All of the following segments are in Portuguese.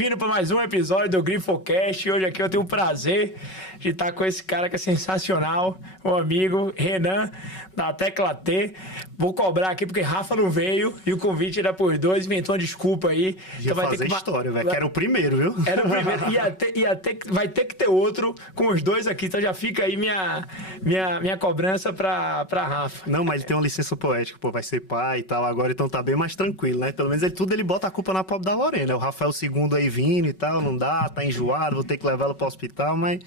Bem-vindo para mais um episódio do GrifoCast. Hoje aqui eu tenho o prazer de estar com esse cara que é sensacional, o amigo Renan, da Tecla T. Vou cobrar aqui porque Rafa não veio e o convite era por dois, inventou uma desculpa aí. Ia então fazer história, velho, que era o primeiro, viu? Era o primeiro, vai ter que ter outro com os dois aqui, então já fica aí minha cobrança pra Rafa. Não, mas ele tem uma licença poética, pô, vai ser pai e tal agora, então tá bem mais tranquilo, né? Pelo menos ele bota a culpa na pobre da Lorena. O Rafael II aí vindo e tal, não dá, tá enjoado, vou ter que levá-lo pro hospital, mas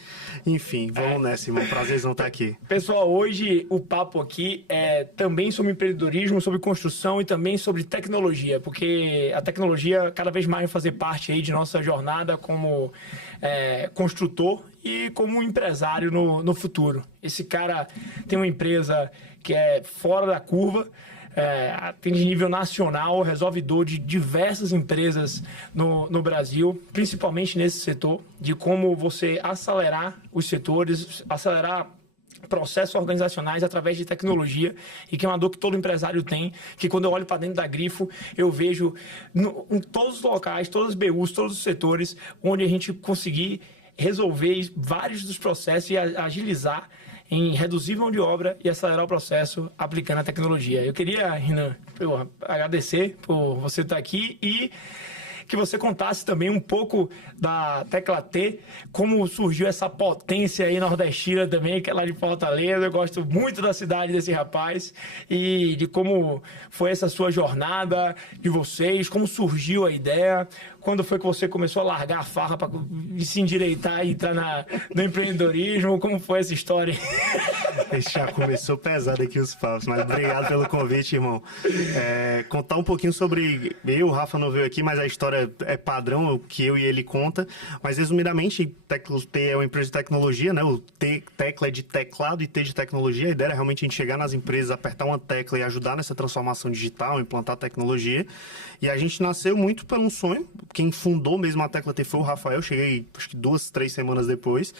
enfim, vamos nessa, irmão, prazerzão estar aqui. Pessoal, hoje o papo aqui é também sobre empreendedorismo, sobre construção e também sobre tecnologia, porque a tecnologia cada vez mais vai fazer parte aí de nossa jornada como construtor e como empresário no futuro. Esse cara tem uma empresa que é fora da curva, atende nível nacional, resolve dor de diversas empresas no Brasil, principalmente nesse setor, de como você acelerar os setores, acelerar processos organizacionais através de tecnologia, e que é uma dor que todo empresário tem, que quando eu olho para dentro da Grifo, eu vejo em todos os locais, todas as BUs, todos os setores, onde a gente conseguir resolver vários dos processos e agilizar em reduzir mão de obra e acelerar o processo aplicando a tecnologia. Eu queria, Renan, agradecer por você estar aqui e que você contasse também um pouco da Tecla T, como surgiu essa potência aí nordestina também, que é lá de Fortaleza. Eu gosto muito da cidade desse rapaz e de como foi essa sua jornada de vocês, como surgiu a ideia, quando foi que você começou a largar a farra para se endireitar e entrar no empreendedorismo, como foi essa história? Já começou pesado aqui os papos, mas obrigado pelo convite, irmão. Contar um pouquinho sobre... o Rafa não veio aqui, mas a história é padrão, o que eu e ele conta. Mas, resumidamente, Tecla T é uma empresa de tecnologia, né? O Tecla é de teclado e T de tecnologia. A ideia era realmente a gente chegar nas empresas, apertar uma tecla e ajudar nessa transformação digital, implantar tecnologia. E a gente nasceu muito por um sonho. Quem fundou mesmo a Tecla T foi o Rafael. Cheguei, acho que 2, 3 semanas depois.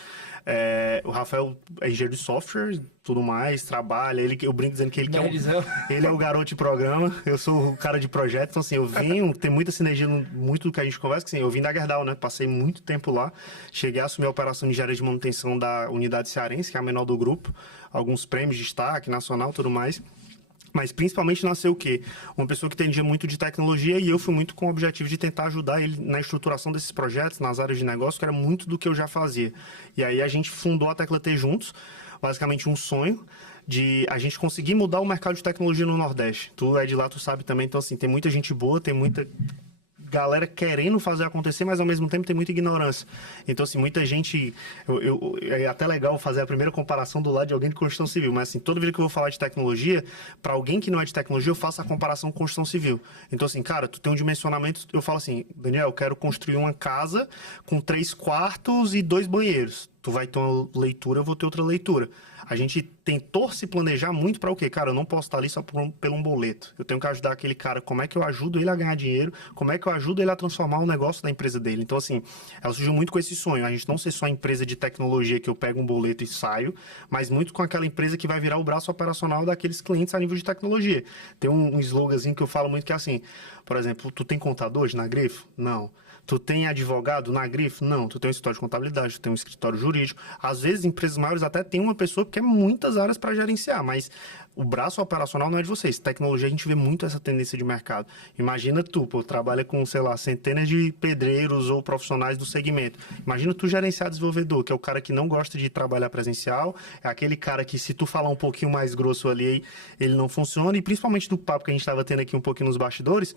O Rafael é engenheiro de software, tudo mais, trabalha. Eu brinco dizendo que ele é o garoto de programa, eu sou o cara de projeto. Então, assim, eu venho, tem muita sinergia, muito do que a gente conversa, que assim, eu vim da Gerdau, né? Passei muito tempo lá, cheguei a assumir a operação de engenharia de manutenção da unidade cearense, que é a menor do grupo, alguns prêmios de destaque, nacional, tudo mais. Mas principalmente nasceu o quê? Uma pessoa que entendia muito de tecnologia e eu fui muito com o objetivo de tentar ajudar ele na estruturação desses projetos, nas áreas de negócio, que era muito do que eu já fazia. E aí a gente fundou a Tecla T juntos, basicamente um sonho de a gente conseguir mudar o mercado de tecnologia no Nordeste. Tu é de lá, tu sabe também, então assim, tem muita gente boa, tem muita galera querendo fazer acontecer, mas ao mesmo tempo tem muita ignorância. Então, assim, muita gente... é até legal fazer a primeira comparação do lado de alguém de construção civil, mas assim, toda vez que eu vou falar de tecnologia, para alguém que não é de tecnologia, eu faço a comparação com construção civil. Então, assim, cara, tu tem um dimensionamento, eu falo assim, Daniel, eu quero construir uma casa com 3 quartos e 2 banheiros. Tu vai ter uma leitura, eu vou ter outra leitura. A gente tentou se planejar muito para o quê? Cara, eu não posso estar ali só pelo um boleto. Eu tenho que ajudar aquele cara. Como é que eu ajudo ele a ganhar dinheiro? Como é que eu ajudo ele a transformar o negócio da empresa dele? Então, assim, ela surgiu muito com esse sonho. A gente não ser só empresa de tecnologia que eu pego um boleto e saio, mas muito com aquela empresa que vai virar o braço operacional daqueles clientes a nível de tecnologia. Tem um sloganzinho que eu falo muito que é assim, por exemplo, tu tem contador hoje na Grifo? Não. Tu tem advogado na Grifo? Não. Tu tem um escritório de contabilidade, tu tem um escritório jurídico. Às vezes, empresas maiores até tem uma pessoa que quer muitas áreas para gerenciar, mas o braço operacional não é de vocês. Tecnologia, a gente vê muito essa tendência de mercado. Imagina tu, trabalha com, sei lá, centenas de pedreiros ou profissionais do segmento. Imagina tu gerenciar desenvolvedor, que é o cara que não gosta de trabalhar presencial, é aquele cara que se tu falar um pouquinho mais grosso ali, ele não funciona, e principalmente do papo que a gente estava tendo aqui um pouquinho nos bastidores,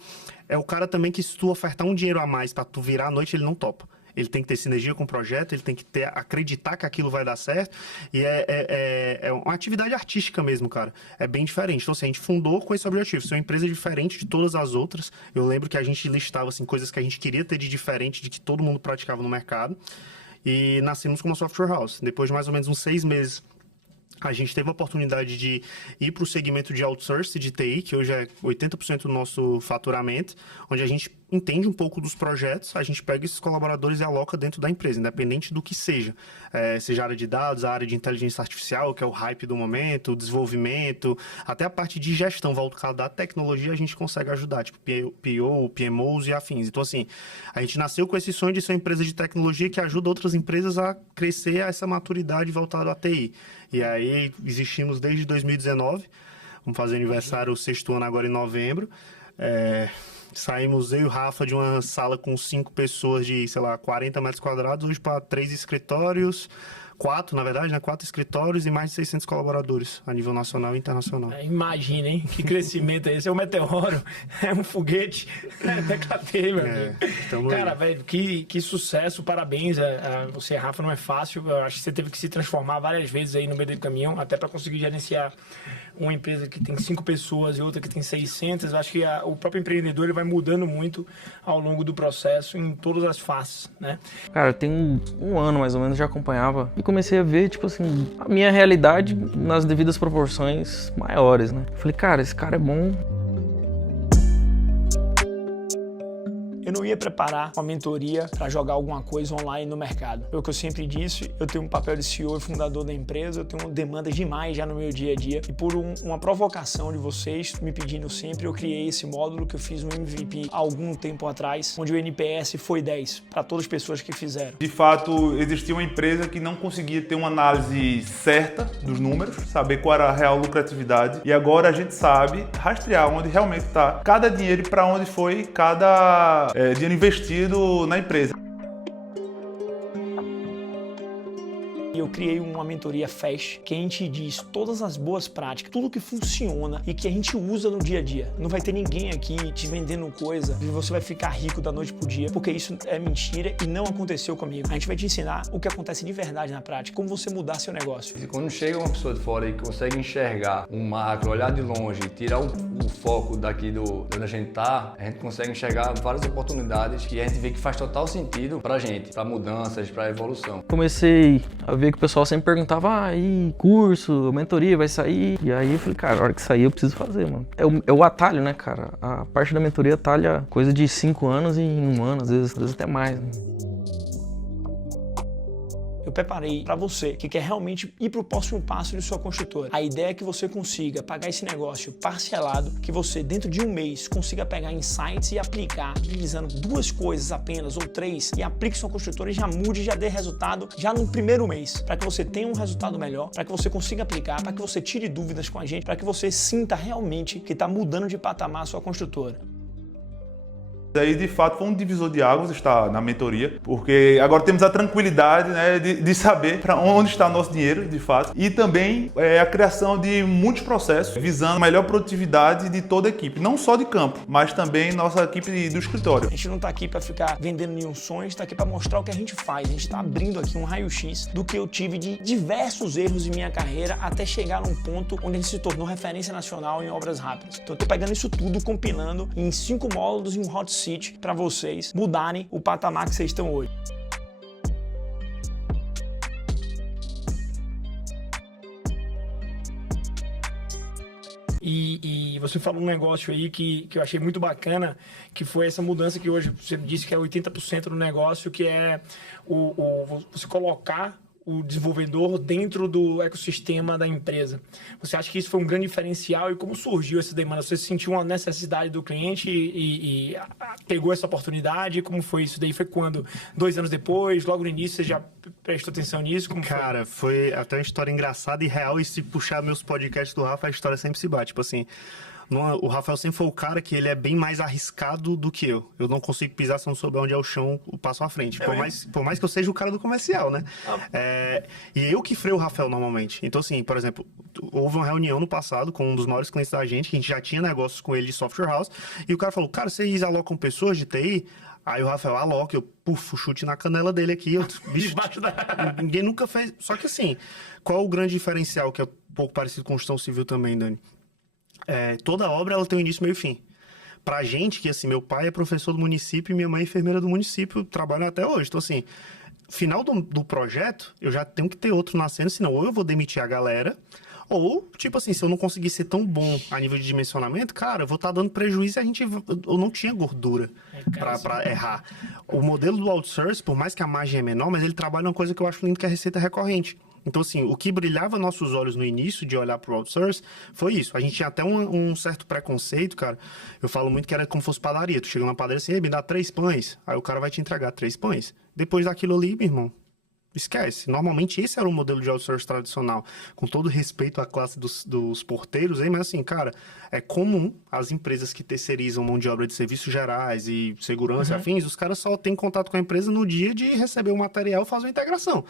é o cara também que se tu ofertar um dinheiro a mais para tu virar à noite, ele não topa. Ele tem que ter sinergia com o projeto, ele tem que acreditar que aquilo vai dar certo, e é uma atividade artística mesmo, cara. É bem diferente. Então, assim, a gente fundou com esse objetivo, ser uma empresa diferente de todas as outras. Eu lembro que a gente listava, assim, coisas que a gente queria ter de diferente, de que todo mundo praticava no mercado, e nascemos como uma software house. Depois de mais ou menos uns 6 meses, a gente teve a oportunidade de ir para o segmento de outsourcing de TI, que hoje é 80% do nosso faturamento, onde a gente entende um pouco dos projetos, a gente pega esses colaboradores e aloca dentro da empresa, independente do que seja. Seja a área de dados, a área de inteligência artificial, que é o hype do momento, o desenvolvimento, até a parte de gestão voltada da tecnologia, a gente consegue ajudar, tipo PO, PMOs e afins. Então, assim, a gente nasceu com esse sonho de ser uma empresa de tecnologia que ajuda outras empresas a crescer a essa maturidade voltada à TI. E aí, existimos desde 2019, vamos fazer aniversário, o 6º ano agora em novembro. Saímos eu e o Rafa de uma sala com 5 pessoas de, 40 metros quadrados, hoje para 3 escritórios, 4, na verdade, né? 4 escritórios e mais de 600 colaboradores a nível nacional e internacional. Imagina, hein? Que crescimento é esse? É um meteoro, é um foguete, até catei, meu amigo. Cara, velho, que sucesso, parabéns a você, Rafa, não é fácil. Eu acho que você teve que se transformar várias vezes aí no meio do caminhão, até para conseguir gerenciar uma empresa que tem 5 pessoas e outra que tem 600. Eu acho que o próprio empreendedor ele vai mudando muito ao longo do processo, em todas as faces, né? Cara, tem um ano mais ou menos, já acompanhava e comecei a ver, tipo assim, a minha realidade nas devidas proporções maiores, né? Falei, cara, esse cara é bom. Eu não ia preparar uma mentoria para jogar alguma coisa online no mercado. É o que eu sempre disse, eu tenho um papel de CEO e fundador da empresa, eu tenho demandas demais já no meu dia a dia. E por uma provocação de vocês, me pedindo sempre, eu criei esse módulo que eu fiz um MVP há algum tempo atrás, onde o NPS foi 10 para todas as pessoas que fizeram. De fato, existia uma empresa que não conseguia ter uma análise certa dos números, saber qual era a real lucratividade. E agora a gente sabe rastrear onde realmente está cada dinheiro e para onde foi cada dinheiro investido na empresa. Eu criei uma mentoria Fast, que a gente diz todas as boas práticas, tudo que funciona e que a gente usa no dia a dia. Não vai ter ninguém aqui te vendendo coisa e você vai ficar rico da noite pro dia, porque isso é mentira e não aconteceu comigo. A gente vai te ensinar o que acontece de verdade na prática, como você mudar seu negócio. E quando chega uma pessoa de fora e consegue enxergar um macro, olhar de longe, tirar o foco daqui de onde a gente tá, a gente consegue enxergar várias oportunidades que a gente vê que faz total sentido pra gente, pra mudanças, pra evolução. Comecei a ver que o pessoal sempre perguntava, e curso, mentoria vai sair? E aí eu falei, cara, a hora que sair eu preciso fazer, mano. É o atalho, né, cara? A parte da mentoria atalha coisa de 5 anos em 1 ano, às vezes até mais, né? Eu preparei para você que quer realmente ir para o próximo passo de sua construtora. A ideia é que você consiga pagar esse negócio parcelado, que você dentro de 1 mês consiga pegar insights e aplicar, utilizando 2 coisas apenas ou 3, e aplique sua construtora e já mude, já dê resultado já no primeiro mês, para que você tenha um resultado melhor, para que você consiga aplicar, para que você tire dúvidas com a gente, para que você sinta realmente que está mudando de patamar a sua construtora. Daí, de fato, foi um divisor de águas estar na mentoria, porque agora temos a tranquilidade, né, de saber para onde está nosso dinheiro, de fato, e também a criação de muitos processos visando a melhor produtividade de toda a equipe, não só de campo, mas também nossa equipe do escritório. A gente não está aqui para ficar vendendo nenhum sonho, a gente está aqui para mostrar o que a gente faz. A gente está abrindo aqui um raio-x do que eu tive de diversos erros em minha carreira até chegar num ponto onde a gente se tornou referência nacional em obras rápidas. Então eu estou pegando isso tudo, compilando em 5 módulos e um hot seat para vocês mudarem o patamar que vocês estão hoje. E você falou um negócio aí que eu achei muito bacana, que foi essa mudança que hoje você disse que é 80% do negócio, que é você colocar o desenvolvedor dentro do ecossistema da empresa. Você acha que isso foi um grande diferencial e como surgiu essa demanda? Você sentiu uma necessidade do cliente e pegou essa oportunidade? Como foi isso daí? Foi quando? 2 anos depois? Logo no início você já prestou atenção nisso? Como Cara, foi até uma história engraçada e real, e se puxar meus podcasts do Rafa, a história sempre se bate. Tipo assim, o Rafael sempre foi o cara que ele é bem mais arriscado do que eu. Eu não consigo pisar se não souber onde é o chão, o passo à frente. Por mais que eu seja o cara do comercial, né? E eu que freio o Rafael normalmente. Então, assim, por exemplo, houve uma reunião no passado com um dos maiores clientes da gente, que a gente já tinha negócios com ele de software house, e o cara falou, cara, vocês alocam pessoas de TI? Aí o Rafael, aloca, eu, chute na canela dele aqui. Bicho, ninguém nunca fez. Só que assim, qual o grande diferencial, que é um pouco parecido com construção civil também, Dani? Toda obra ela tem um início, meio e fim. Pra gente, que assim, meu pai é professor do município e minha mãe é enfermeira do município, trabalham até hoje. Então assim, final do projeto, eu já tenho que ter outro nascendo, senão ou eu vou demitir a galera, Ou, tipo assim, se eu não conseguir ser tão bom a nível de dimensionamento, cara, eu vou estar dando prejuízo e eu não tinha gordura pra errar. O modelo do outsource, por mais que a margem é menor, mas ele trabalha uma coisa que eu acho lindo, que é a receita recorrente. Então, assim, o que brilhava nossos olhos no início de olhar pro outsource foi isso. A gente tinha até um certo preconceito, cara. Eu falo muito que era como se fosse padaria. Tu chega na padaria assim, me dá 3 pães. Aí o cara vai te entregar 3 pães. Depois daquilo ali, meu irmão, esquece. Normalmente esse era o modelo de outsource tradicional. Com todo respeito à classe dos porteiros, hein? Mas assim, cara, é comum as empresas que terceirizam mão de obra de serviços gerais e segurança e afins, os caras só têm contato com a empresa no dia de receber o material e fazer a integração.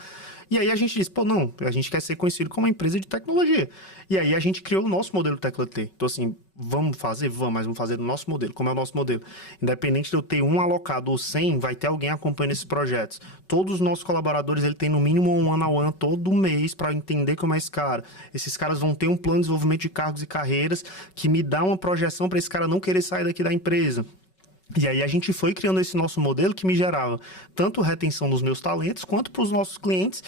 E aí a gente disse, pô, não, a gente quer ser conhecido como uma empresa de tecnologia. E aí a gente criou o nosso modelo Tecla T. Então assim, vamos fazer? Vamos, mas vamos fazer do nosso modelo. Como é o nosso modelo? Independente de eu ter um alocado ou 100, vai ter alguém acompanhando esses projetos. Todos os nossos colaboradores, ele tem no mínimo um one-on-one todo mês para entender como é esse cara. Esses caras vão ter um plano de desenvolvimento de cargos e carreiras que me dá uma projeção para esse cara não querer sair daqui da empresa. E aí a gente foi criando esse nosso modelo que me gerava tanto retenção dos meus talentos, quanto para os nossos clientes,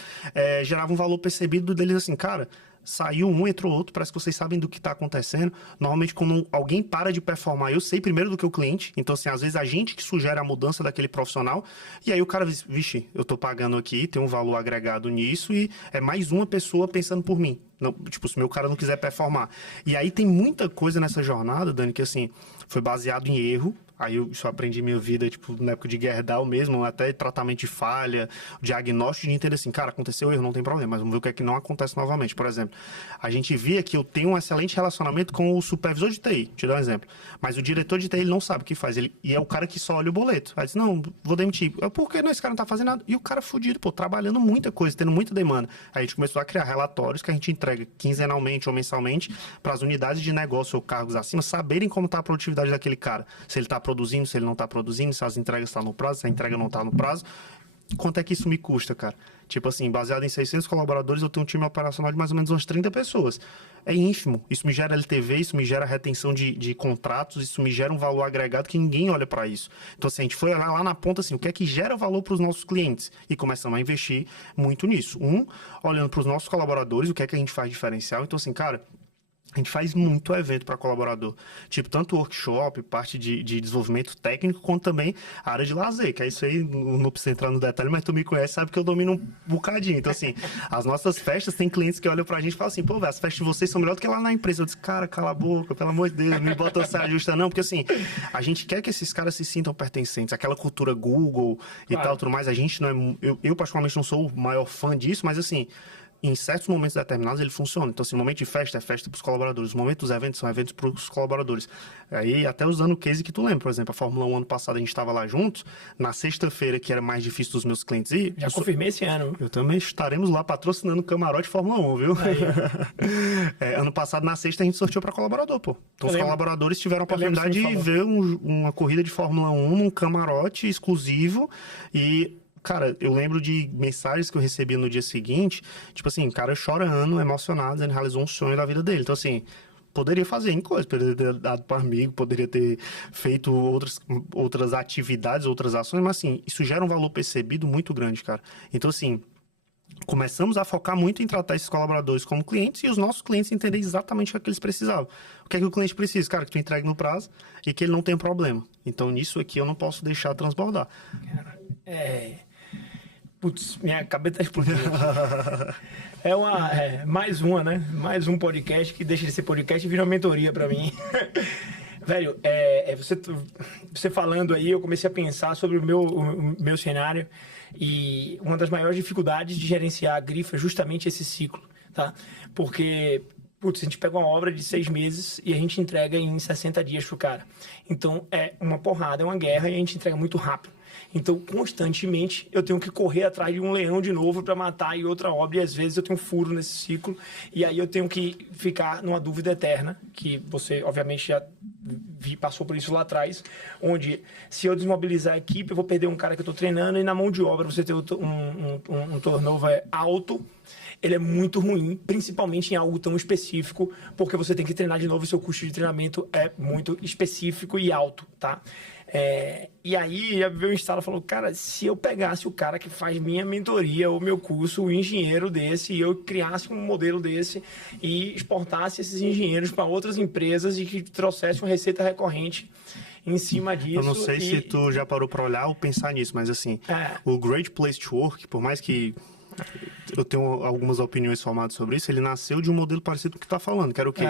gerava um valor percebido deles assim, cara, saiu um, entrou outro, parece que vocês sabem do que está acontecendo. Normalmente, quando alguém para de performar, eu sei primeiro do que o cliente. Então, assim, às vezes a gente que sugere a mudança daquele profissional. E aí o cara diz, vixe, eu tô pagando aqui, tem um valor agregado nisso e é mais uma pessoa pensando por mim. Não, tipo, se o meu cara não quiser performar. E aí tem muita coisa nessa jornada, Dani, que assim, foi baseado em erro. Aí eu só aprendi minha vida, tipo, na época de Gerdau mesmo, até tratamento de falha, diagnóstico, de entender assim, cara, aconteceu erro, não tem problema, mas vamos ver o que é que não acontece novamente. Por exemplo, a gente via que eu tenho um excelente relacionamento com o supervisor de TI, te dar um exemplo, mas o diretor de TI, ele não sabe o que faz, e é o cara que só olha o boleto. Aí diz, não, vou demitir. Por que não, esse cara não tá fazendo nada? E o cara fudido, pô, trabalhando muita coisa, tendo muita demanda. Aí a gente começou a criar relatórios que a gente entrega quinzenalmente ou mensalmente para as unidades de negócio ou cargos acima saberem como tá a produtividade daquele cara. Se ele tá produzindo, se ele não está produzindo, se as entregas estão no prazo, se a entrega não está no prazo. Quanto é que isso me custa, cara? Tipo assim, baseado em 600 colaboradores, eu tenho um time operacional de mais ou menos umas 30 pessoas. É ínfimo. Isso me gera LTV, isso me gera retenção de contratos, isso me gera um valor agregado que ninguém olha para isso. Então, assim, a gente foi lá na ponta, assim, o que é que gera valor para os nossos clientes? E começamos a investir muito nisso. Olhando para os nossos colaboradores, o que é que a gente faz diferencial. Então, assim, cara, a gente faz muito evento para colaborador. Tipo, tanto workshop, parte de desenvolvimento técnico, quanto também a área de lazer, que é isso aí, não precisa entrar no detalhe, mas tu me conhece, sabe que eu domino um bocadinho. Então, assim, as nossas festas, tem clientes que olham pra gente e falam assim, pô, velho, as festas de vocês são melhores do que lá na empresa. Eu disse, cara, cala a boca, pelo amor de Deus, não me bota saia justa não, porque assim, a gente quer que esses caras se sintam pertencentes, aquela cultura Google e tal, tudo mais, a gente não é, eu particularmente não sou o maior fã disso, mas assim, em certos momentos determinados ele funciona. Então, assim, o momento de festa é festa para os colaboradores, o momento dos eventos são eventos para os colaboradores. Aí, até usando o case que tu lembra, por exemplo, a Fórmula 1 ano passado a gente estava lá juntos, na sexta-feira, que era mais difícil dos meus clientes ir. Já confirmei esse ano. Eu também estaremos lá patrocinando o camarote Fórmula 1, viu? Aí, ano passado, na sexta, a gente sorteou para colaborador, pô. Então, os colaboradores tiveram a oportunidade de ver uma corrida de Fórmula 1 num camarote exclusivo e... Cara, eu lembro de mensagens que eu recebia no dia seguinte, tipo assim, cara chorando, emocionado, ele realizou um sonho da vida dele. Então, assim, poderia fazer em coisas, poderia ter dado para amigo, poderia ter feito outras atividades, outras ações, mas assim, isso gera um valor percebido muito grande, cara. Então, assim, começamos a focar muito em tratar esses colaboradores como clientes e os nossos clientes entenderem exatamente o que eles precisavam. O que é que o cliente precisa? Cara, que tu entregue no prazo e que ele não tenha problema. Então, nisso aqui eu não posso deixar transbordar. Cara, Putz, minha cabeça tá explodindo. Mais uma, né? Mais um podcast que deixa de ser podcast e vira uma mentoria pra mim. Velho, você falando aí, eu comecei a pensar sobre o meu cenário e uma das maiores dificuldades de gerenciar a Grifo é justamente esse ciclo, tá? Porque... Putz, a gente pega uma obra de 6 meses e a gente entrega em 60 dias pro cara. Então, é uma porrada, é uma guerra e a gente entrega muito rápido. Então, constantemente, eu tenho que correr atrás de um leão de novo para matar em outra obra. E, às vezes, eu tenho um furo nesse ciclo. E aí, eu tenho que ficar numa dúvida eterna, que você, obviamente, já passou por isso lá atrás, onde, se eu desmobilizar a equipe, eu vou perder um cara que eu estou treinando e na mão de obra você ter um turnover alto. Ele é muito ruim, principalmente em algo tão específico, porque você tem que treinar de novo e seu custo de treinamento é muito específico e alto, tá? E aí veio um estalo e falou, cara, se eu pegasse o cara que faz minha mentoria ou meu curso, o engenheiro desse, e eu criasse um modelo desse e exportasse esses engenheiros para outras empresas e que trouxesse uma receita recorrente em cima disso. Eu não sei se tu já parou para olhar ou pensar nisso, mas assim, o Great Place to Work, por mais que eu tenho algumas opiniões formadas sobre isso, ele nasceu de um modelo parecido com o que tu tá falando, que era o quê?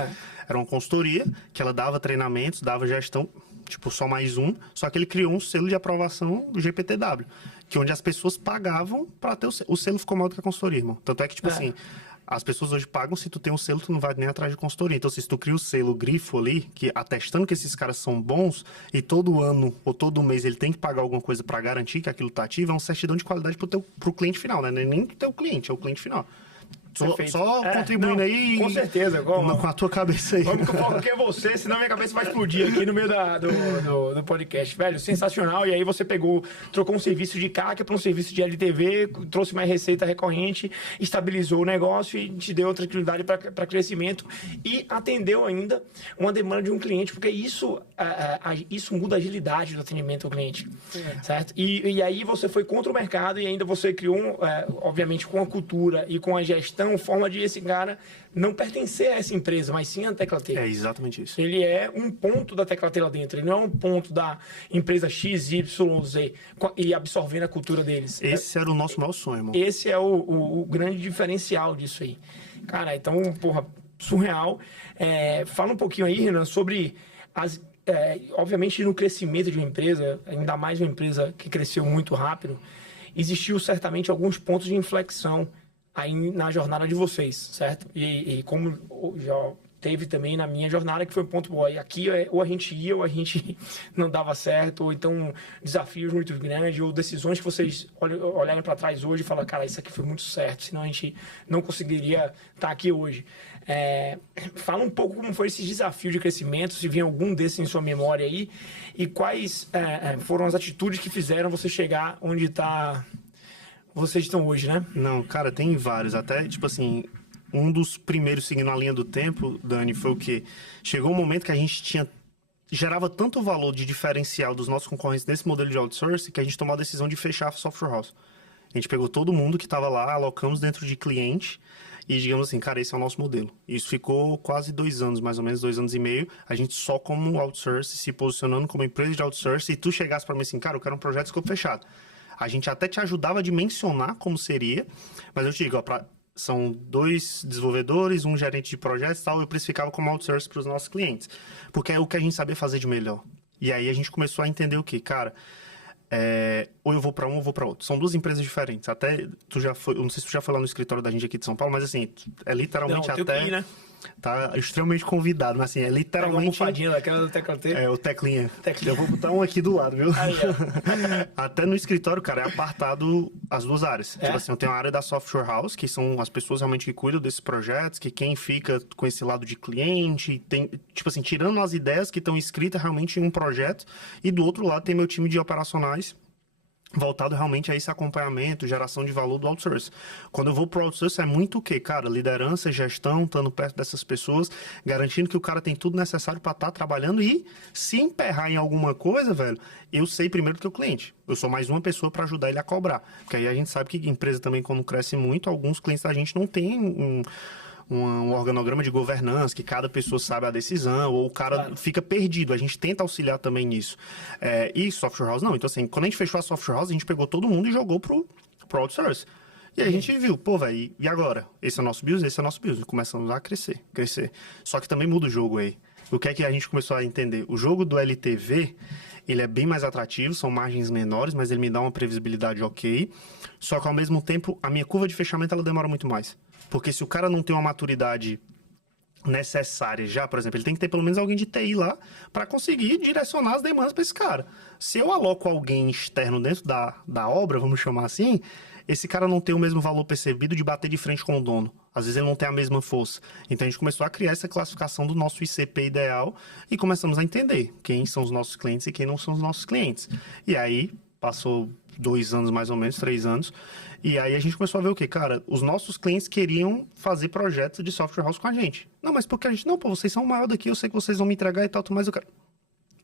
Era uma consultoria, que ela dava treinamentos, dava gestão, tipo, só mais um, só que ele criou um selo de aprovação do GPTW, que onde as pessoas pagavam para ter o selo. O selo ficou maior do que a consultoria, irmão. Tanto é que, tipo assim, as pessoas hoje pagam, se tu tem um selo, tu não vai nem atrás de consultoria. Então, se tu cria o selo, o grifo ali, que atestando que esses caras são bons, e todo ano ou todo mês ele tem que pagar alguma coisa para garantir que aquilo tá ativo, é uma certidão de qualidade pro cliente final, né? Não é nem pro teu cliente, é o cliente final. Só contribuindo aí. Com certeza. Com a tua cabeça aí. Vamos que eu falo que é você, senão minha cabeça vai explodir aqui no meio do podcast. Velho, sensacional. E aí você trocou um serviço de CAC para um serviço de LTV, trouxe mais receita recorrente, estabilizou o negócio e te deu tranquilidade para crescimento e atendeu ainda uma demanda de um cliente, porque isso muda a agilidade do atendimento ao cliente. Certo? E aí você foi contra o mercado e ainda você criou, obviamente, com a cultura e com a gestão, forma de esse cara não pertencer a essa empresa, mas sim à Tecla T. É exatamente isso. Ele é um ponto da Tecla T lá dentro, ele não é um ponto da empresa X, Y, Z e absorvendo a cultura deles. Esse era o nosso maior sonho, irmão. Esse é o grande diferencial disso aí. Cara, então, porra, surreal. Fala um pouquinho aí, Renan, sobre obviamente no crescimento de uma empresa, ainda mais uma empresa que cresceu muito rápido, existiu certamente alguns pontos de inflexão aí na jornada de vocês, certo? E como já teve também na minha jornada, que foi um ponto bom. Aqui ou a gente ia ou a gente não dava certo, ou então desafios muito grandes, ou decisões que vocês olharem para trás hoje e falam, cara, isso aqui foi muito certo, senão a gente não conseguiria estar aqui hoje. Fala um pouco como foi esse desafio de crescimento, se vinha algum desses em sua memória aí, e quais foram as atitudes que fizeram você chegar onde vocês estão hoje, né? Não, cara, tem vários. Até, tipo assim, um dos primeiros seguindo a linha do tempo, Dani, foi o que chegou um momento que a gente gerava tanto valor de diferencial dos nossos concorrentes nesse modelo de outsourcing que a gente tomou a decisão de fechar a software house. A gente pegou todo mundo que estava lá, alocamos dentro de cliente e digamos assim, cara, esse é o nosso modelo. Isso ficou quase 2 anos, mais ou menos 2 anos e meio, a gente só como outsourcing, se posicionando como empresa de outsourcing, e tu chegasse para mim assim, cara, eu quero um projeto de escopo fechado. A gente até te ajudava a dimensionar como seria, mas eu te digo, são 2 desenvolvedores, um gerente de projetos e tal, eu precificava como outsourcing para os nossos clientes, porque é o que a gente sabia fazer de melhor. E aí a gente começou a entender o que, cara, ou eu vou para um ou vou para outro. São 2 empresas diferentes. Até tu já foi, eu não sei se tu já foi lá no escritório da gente aqui de São Paulo, mas assim, é literalmente né? Tá extremamente convidado, mas assim, é literalmente... Uma almofadinha daquela do Tecla T. O teclinha. Eu vou botar um aqui do lado, viu? Aí, Até no escritório, cara, é apartado as 2 áreas. Tipo assim, eu tenho a área da software house, que são as pessoas realmente que cuidam desses projetos, que quem fica com esse lado de cliente, tem, tipo assim, tirando as ideias que estão escritas realmente em um projeto, e do outro lado tem meu time de operacionais, voltado realmente a esse acompanhamento, geração de valor do outsourcing. Quando eu vou pro outsourcing é muito o quê? Cara, liderança, gestão, estando perto dessas pessoas, garantindo que o cara tem tudo necessário para estar trabalhando e se emperrar em alguma coisa, velho, eu sei primeiro do que o cliente. Eu sou mais uma pessoa para ajudar ele a cobrar. Porque aí a gente sabe que empresa também, quando cresce muito, alguns clientes da gente não tem um organograma de governança, que cada pessoa sabe a decisão, ou o cara fica perdido. A gente tenta auxiliar também nisso. E software house não. Então, assim, quando a gente fechou a software house, a gente pegou todo mundo e jogou pro outsourcing. E aí a gente viu, pô, velho, e agora? Esse é o nosso business, esse é o nosso business. Começamos a crescer. Só que também muda o jogo aí. O que é que a gente começou a entender? O jogo do LTV, ele é bem mais atrativo, são margens menores, mas ele me dá uma previsibilidade ok. Só que, ao mesmo tempo, a minha curva de fechamento, ela demora muito mais. Porque se o cara não tem uma maturidade necessária já, por exemplo, ele tem que ter pelo menos alguém de TI lá para conseguir direcionar as demandas para esse cara. Se eu aloco alguém externo dentro da obra, vamos chamar assim, esse cara não tem o mesmo valor percebido de bater de frente com o dono. Às vezes ele não tem a mesma força. Então a gente começou a criar essa classificação do nosso ICP ideal e começamos a entender quem são os nossos clientes e quem não são os nossos clientes. E aí passou 2 anos mais ou menos, 3 anos, e aí a gente começou a ver o quê? Cara, os nossos clientes queriam fazer projetos de software house com a gente. Não, mas porque a gente, não, pô, vocês são o maior daqui, eu sei que vocês vão me entregar e tal, mas eu quero...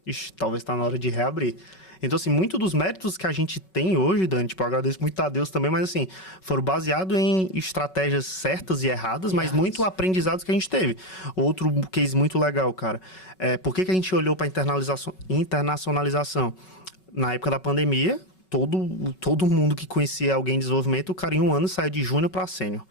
ixi, talvez tá na hora de reabrir. Então, assim, muito dos méritos que a gente tem hoje, Dani, tipo, eu agradeço muito a Deus também, mas, assim, foram baseados em estratégias certas e erradas, mas muito aprendizados que a gente teve. Outro case muito legal, cara, por que a gente olhou para internacionalização? Na época da pandemia, todo mundo que conhecia alguém em desenvolvimento, o cara em 1 ano saiu de júnior para sênior.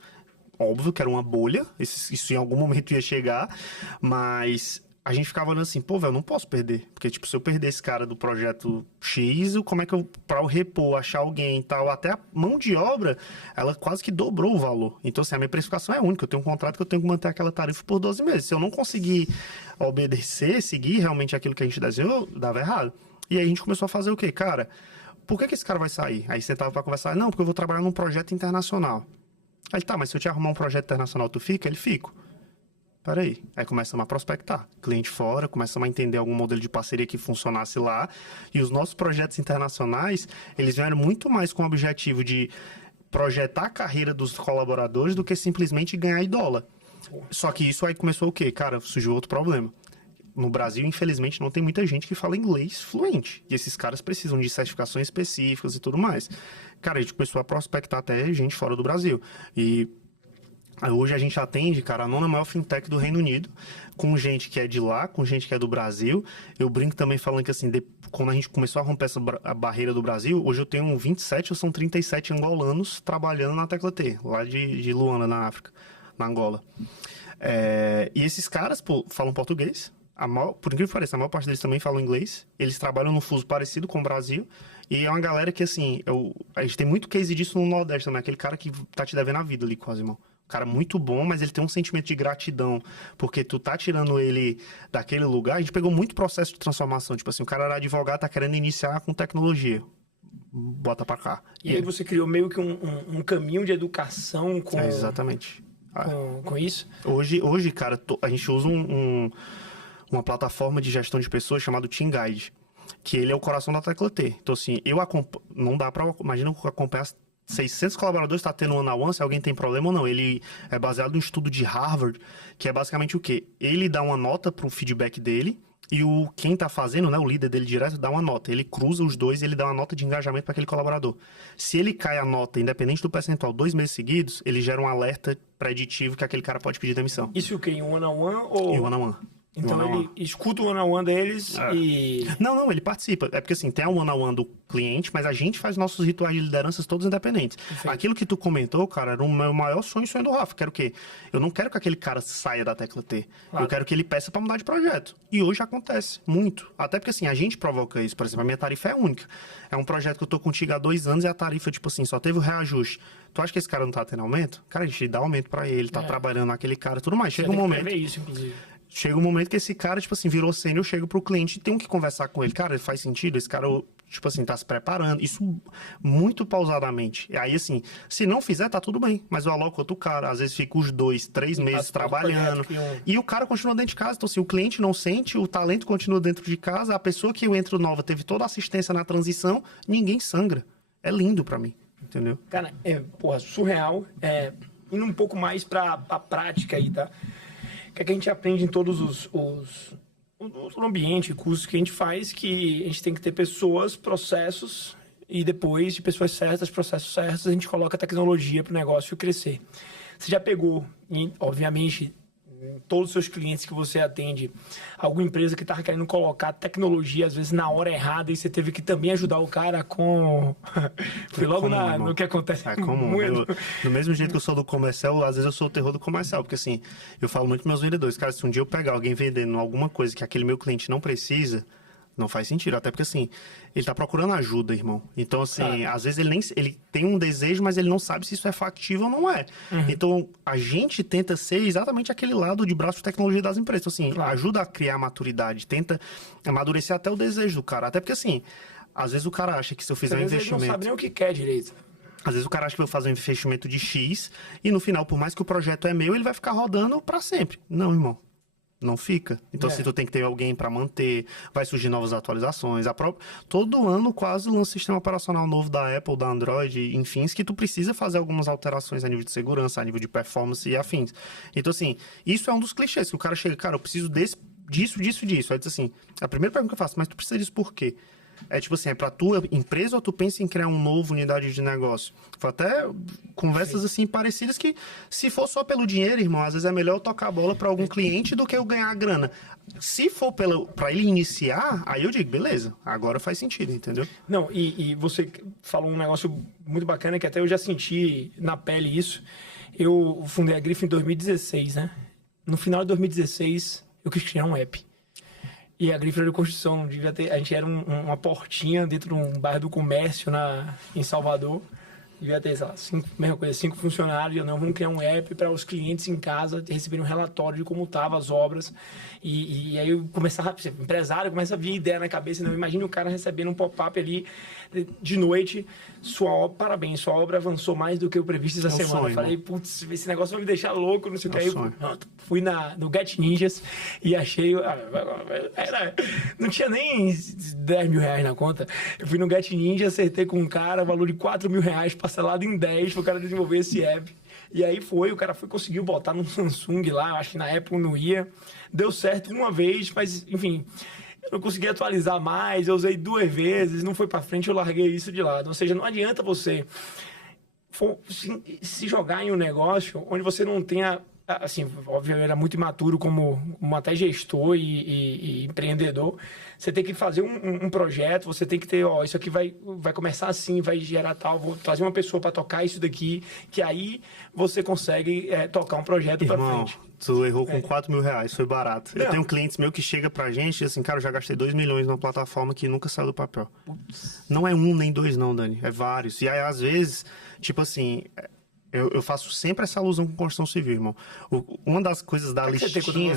Óbvio que era uma bolha, isso em algum momento ia chegar, mas a gente ficava olhando assim, pô, velho, eu não posso perder. Porque, tipo, se eu perder esse cara do projeto X, como é que pra eu repor, achar alguém e tal, até a mão de obra, ela quase que dobrou o valor. Então, assim, a minha precificação é única. Eu tenho um contrato que eu tenho que manter aquela tarifa por 12 meses. Se eu não conseguir obedecer, seguir realmente aquilo que a gente desenhou, dava errado. E aí a gente começou a fazer o quê? Cara, por que esse cara vai sair? Aí você tava pra conversar, não, porque eu vou trabalhar num projeto internacional. Aí tá, mas se eu te arrumar um projeto internacional, tu fica? Ele fica. Peraí. Aí começamos a prospectar. Cliente fora, começamos a entender algum modelo de parceria que funcionasse lá. E os nossos projetos internacionais, eles vieram muito mais com o objetivo de projetar a carreira dos colaboradores do que simplesmente ganhar em dólar. Só que isso aí começou o quê? Cara, surgiu outro problema. No Brasil, infelizmente, não tem muita gente que fala inglês fluente. E esses caras precisam de certificações específicas e tudo mais. Cara, a gente começou a prospectar até gente fora do Brasil. E hoje a gente atende, cara, a 9ª maior fintech do Reino Unido, com gente que é de lá, com gente que é do Brasil. Eu brinco também falando que, assim, quando a gente começou a romper a barreira do Brasil, hoje eu tenho 27 ou são 37 angolanos trabalhando na Tecla T, lá de Luanda, na África, na Angola. E esses caras, pô, falam português. Por incrível que pareça, a maior parte deles também falam inglês. Eles trabalham num fuso parecido com o Brasil. E é uma galera que, assim, a gente tem muito case disso no Nordeste também. Aquele cara que tá te devendo a vida ali, quase, irmão. Um cara muito bom, mas ele tem um sentimento de gratidão. Porque tu tá tirando ele daquele lugar. A gente pegou muito processo de transformação. Tipo assim, o cara era advogado, tá querendo iniciar com tecnologia. Bota pra cá. E aí você criou meio que um caminho de educação com... exatamente. Com isso? Hoje, cara, a gente usa uma plataforma de gestão de pessoas chamada Team Guide, que ele é o coração da Tecla T. Então, assim, não dá pra... Imagina eu acompanhar 600 colaboradores, tá tendo one-on-one, se alguém tem problema ou não. Ele é baseado no estudo de Harvard, que é basicamente o quê? Ele dá uma nota pro feedback dele, e quem tá fazendo, né, o líder dele direto, dá uma nota. Ele cruza os dois e ele dá uma nota de engajamento para aquele colaborador. Se ele cai a nota, independente do percentual, 2 meses seguidos, ele gera um alerta preditivo que aquele cara pode pedir demissão. Isso o quê? Em one-on-one ou... Em one-on-one. Então ele escuta o one-on-one deles e... Não, ele participa. É porque assim, tem a one-on-one do cliente, mas a gente faz nossos rituais de lideranças todos independentes. Perfeito. Aquilo que tu comentou, cara, era o meu maior sonho do Rafa. Quero o quê? Eu não quero que aquele cara saia da Tecla T. Claro. Eu quero que ele peça pra mudar de projeto. E hoje acontece, muito. Até porque assim, a gente provoca isso. Por exemplo, a minha tarifa é única. É um projeto que eu tô contigo há 2 anos e a tarifa, tipo assim, só teve o reajuste. Tu acha que esse cara não tá tendo aumento? Cara, a gente dá aumento pra ele, tá trabalhando naquele cara, tudo mais. Chega um momento... isso, inclusive. Chega um momento que esse cara, tipo assim, virou sênior, eu chego pro cliente e tenho que conversar com ele. Cara, faz sentido? Esse cara, tipo assim, tá se preparando. Isso muito pausadamente. E aí, assim, se não fizer, tá tudo bem. Mas eu aloco outro cara. Às vezes fica os 2, 3 meses trabalhando. E o cara continua dentro de casa. Então, assim, o cliente não sente, o talento continua dentro de casa. A pessoa que eu entro nova teve toda a assistência na transição, ninguém sangra. É lindo pra mim, entendeu? Cara, surreal. Indo um pouco mais pra prática aí, tá? Que é que a gente aprende em todos o ambiente, cursos que a gente faz, que a gente tem que ter pessoas, processos, e depois de pessoas certas, processos certos, a gente coloca a tecnologia para o negócio crescer. Você já pegou, obviamente, em todos os seus clientes que você atende, alguma empresa que estava querendo colocar tecnologia, às vezes, na hora errada, e você teve que também ajudar o cara com... Foi logo no que acontece. É comum. Do mesmo jeito que eu sou do comercial, às vezes eu sou o terror do comercial, porque assim, eu falo muito com meus vendedores, cara, se um dia eu pegar alguém vendendo alguma coisa que aquele meu cliente não precisa, não faz sentido, até porque assim, ele tá procurando ajuda, irmão. Então assim, às vezes ele tem um desejo, mas ele não sabe se isso é factível ou não é. Então, a gente tenta ser exatamente aquele lado de braço de tecnologia das empresas. Então assim, ajuda a criar maturidade, tenta amadurecer até o desejo do cara. Até porque assim, às vezes o cara acha que se eu fizer um investimento... Ele não sabe nem o que quer direito. Às vezes o cara acha que eu vou fazer um investimento de X e no final, por mais que o projeto é meu, ele vai ficar rodando para sempre. Não, irmão. Não fica. Então, se tu tem que ter alguém para manter, vai surgir novas atualizações. Todo ano quase lança sistema operacional novo da Apple, da Android, enfim, que tu precisa fazer algumas alterações a nível de segurança, a nível de performance e afins. Então, assim, isso é um dos clichês, que o cara chega, cara, eu preciso desse disso. Aí diz assim, a primeira pergunta que eu faço, mas tu precisa disso por quê? É tipo assim, é pra tua empresa ou tu pensa em criar uma nova unidade de negócio? Foi até conversas assim parecidas que, se for só pelo dinheiro, irmão, às vezes é melhor eu tocar a bola pra algum cliente do que eu ganhar a grana. Se for pra ele iniciar, aí eu digo, beleza, agora faz sentido, entendeu? Não, e você falou um negócio muito bacana que até eu já senti na pele isso. Eu fundei a Grife em 2016, né? No final de 2016, eu quis criar um app. E a Grife era de construção, devia ter, a gente era uma portinha dentro de um bairro do comércio em Salvador. Devia ter, sei lá, 5 funcionários. Eu não, vamos criar um app para os clientes em casa receberem um relatório de como estavam as obras. E aí eu começava, empresário, começa a vir ideia na cabeça. Não, imagine o cara recebendo um pop-up ali de noite. Parabéns, sua obra avançou mais do que o previsto essa semana. Sonho, eu falei, putz, esse negócio vai me deixar louco, não sei o que. Aí fui no Get Ninjas e achei. Não tinha nem 10 mil reais na conta. Eu fui no Get Ninja, acertei com um cara, valor de 4 mil reais, parcelado em 10, para o cara desenvolver esse app. E aí o cara conseguiu botar no Samsung lá, acho que na Apple não ia. Deu certo uma vez, mas, enfim, eu não consegui atualizar mais, eu usei 2 vezes, não foi para frente, eu larguei isso de lado. Ou seja, não adianta você se jogar em um negócio onde você não tenha... Assim, óbvio, eu era muito imaturo como até gestor e empreendedor. Você tem que fazer um projeto, você tem que ter, isso aqui vai começar assim, vai gerar tal, vou trazer uma pessoa para tocar isso daqui, que aí você consegue tocar um projeto para frente. Tu errou com 4 mil reais, foi barato. Não. Eu tenho clientes meus que chegam pra gente e assim, cara, eu já gastei 2 milhões numa plataforma que nunca saiu do papel. Não é 1 nem 2 não, Dani, é vários. E aí, às vezes, tipo assim... Eu faço sempre essa alusão com construção civil, irmão. Uma das coisas da listinha...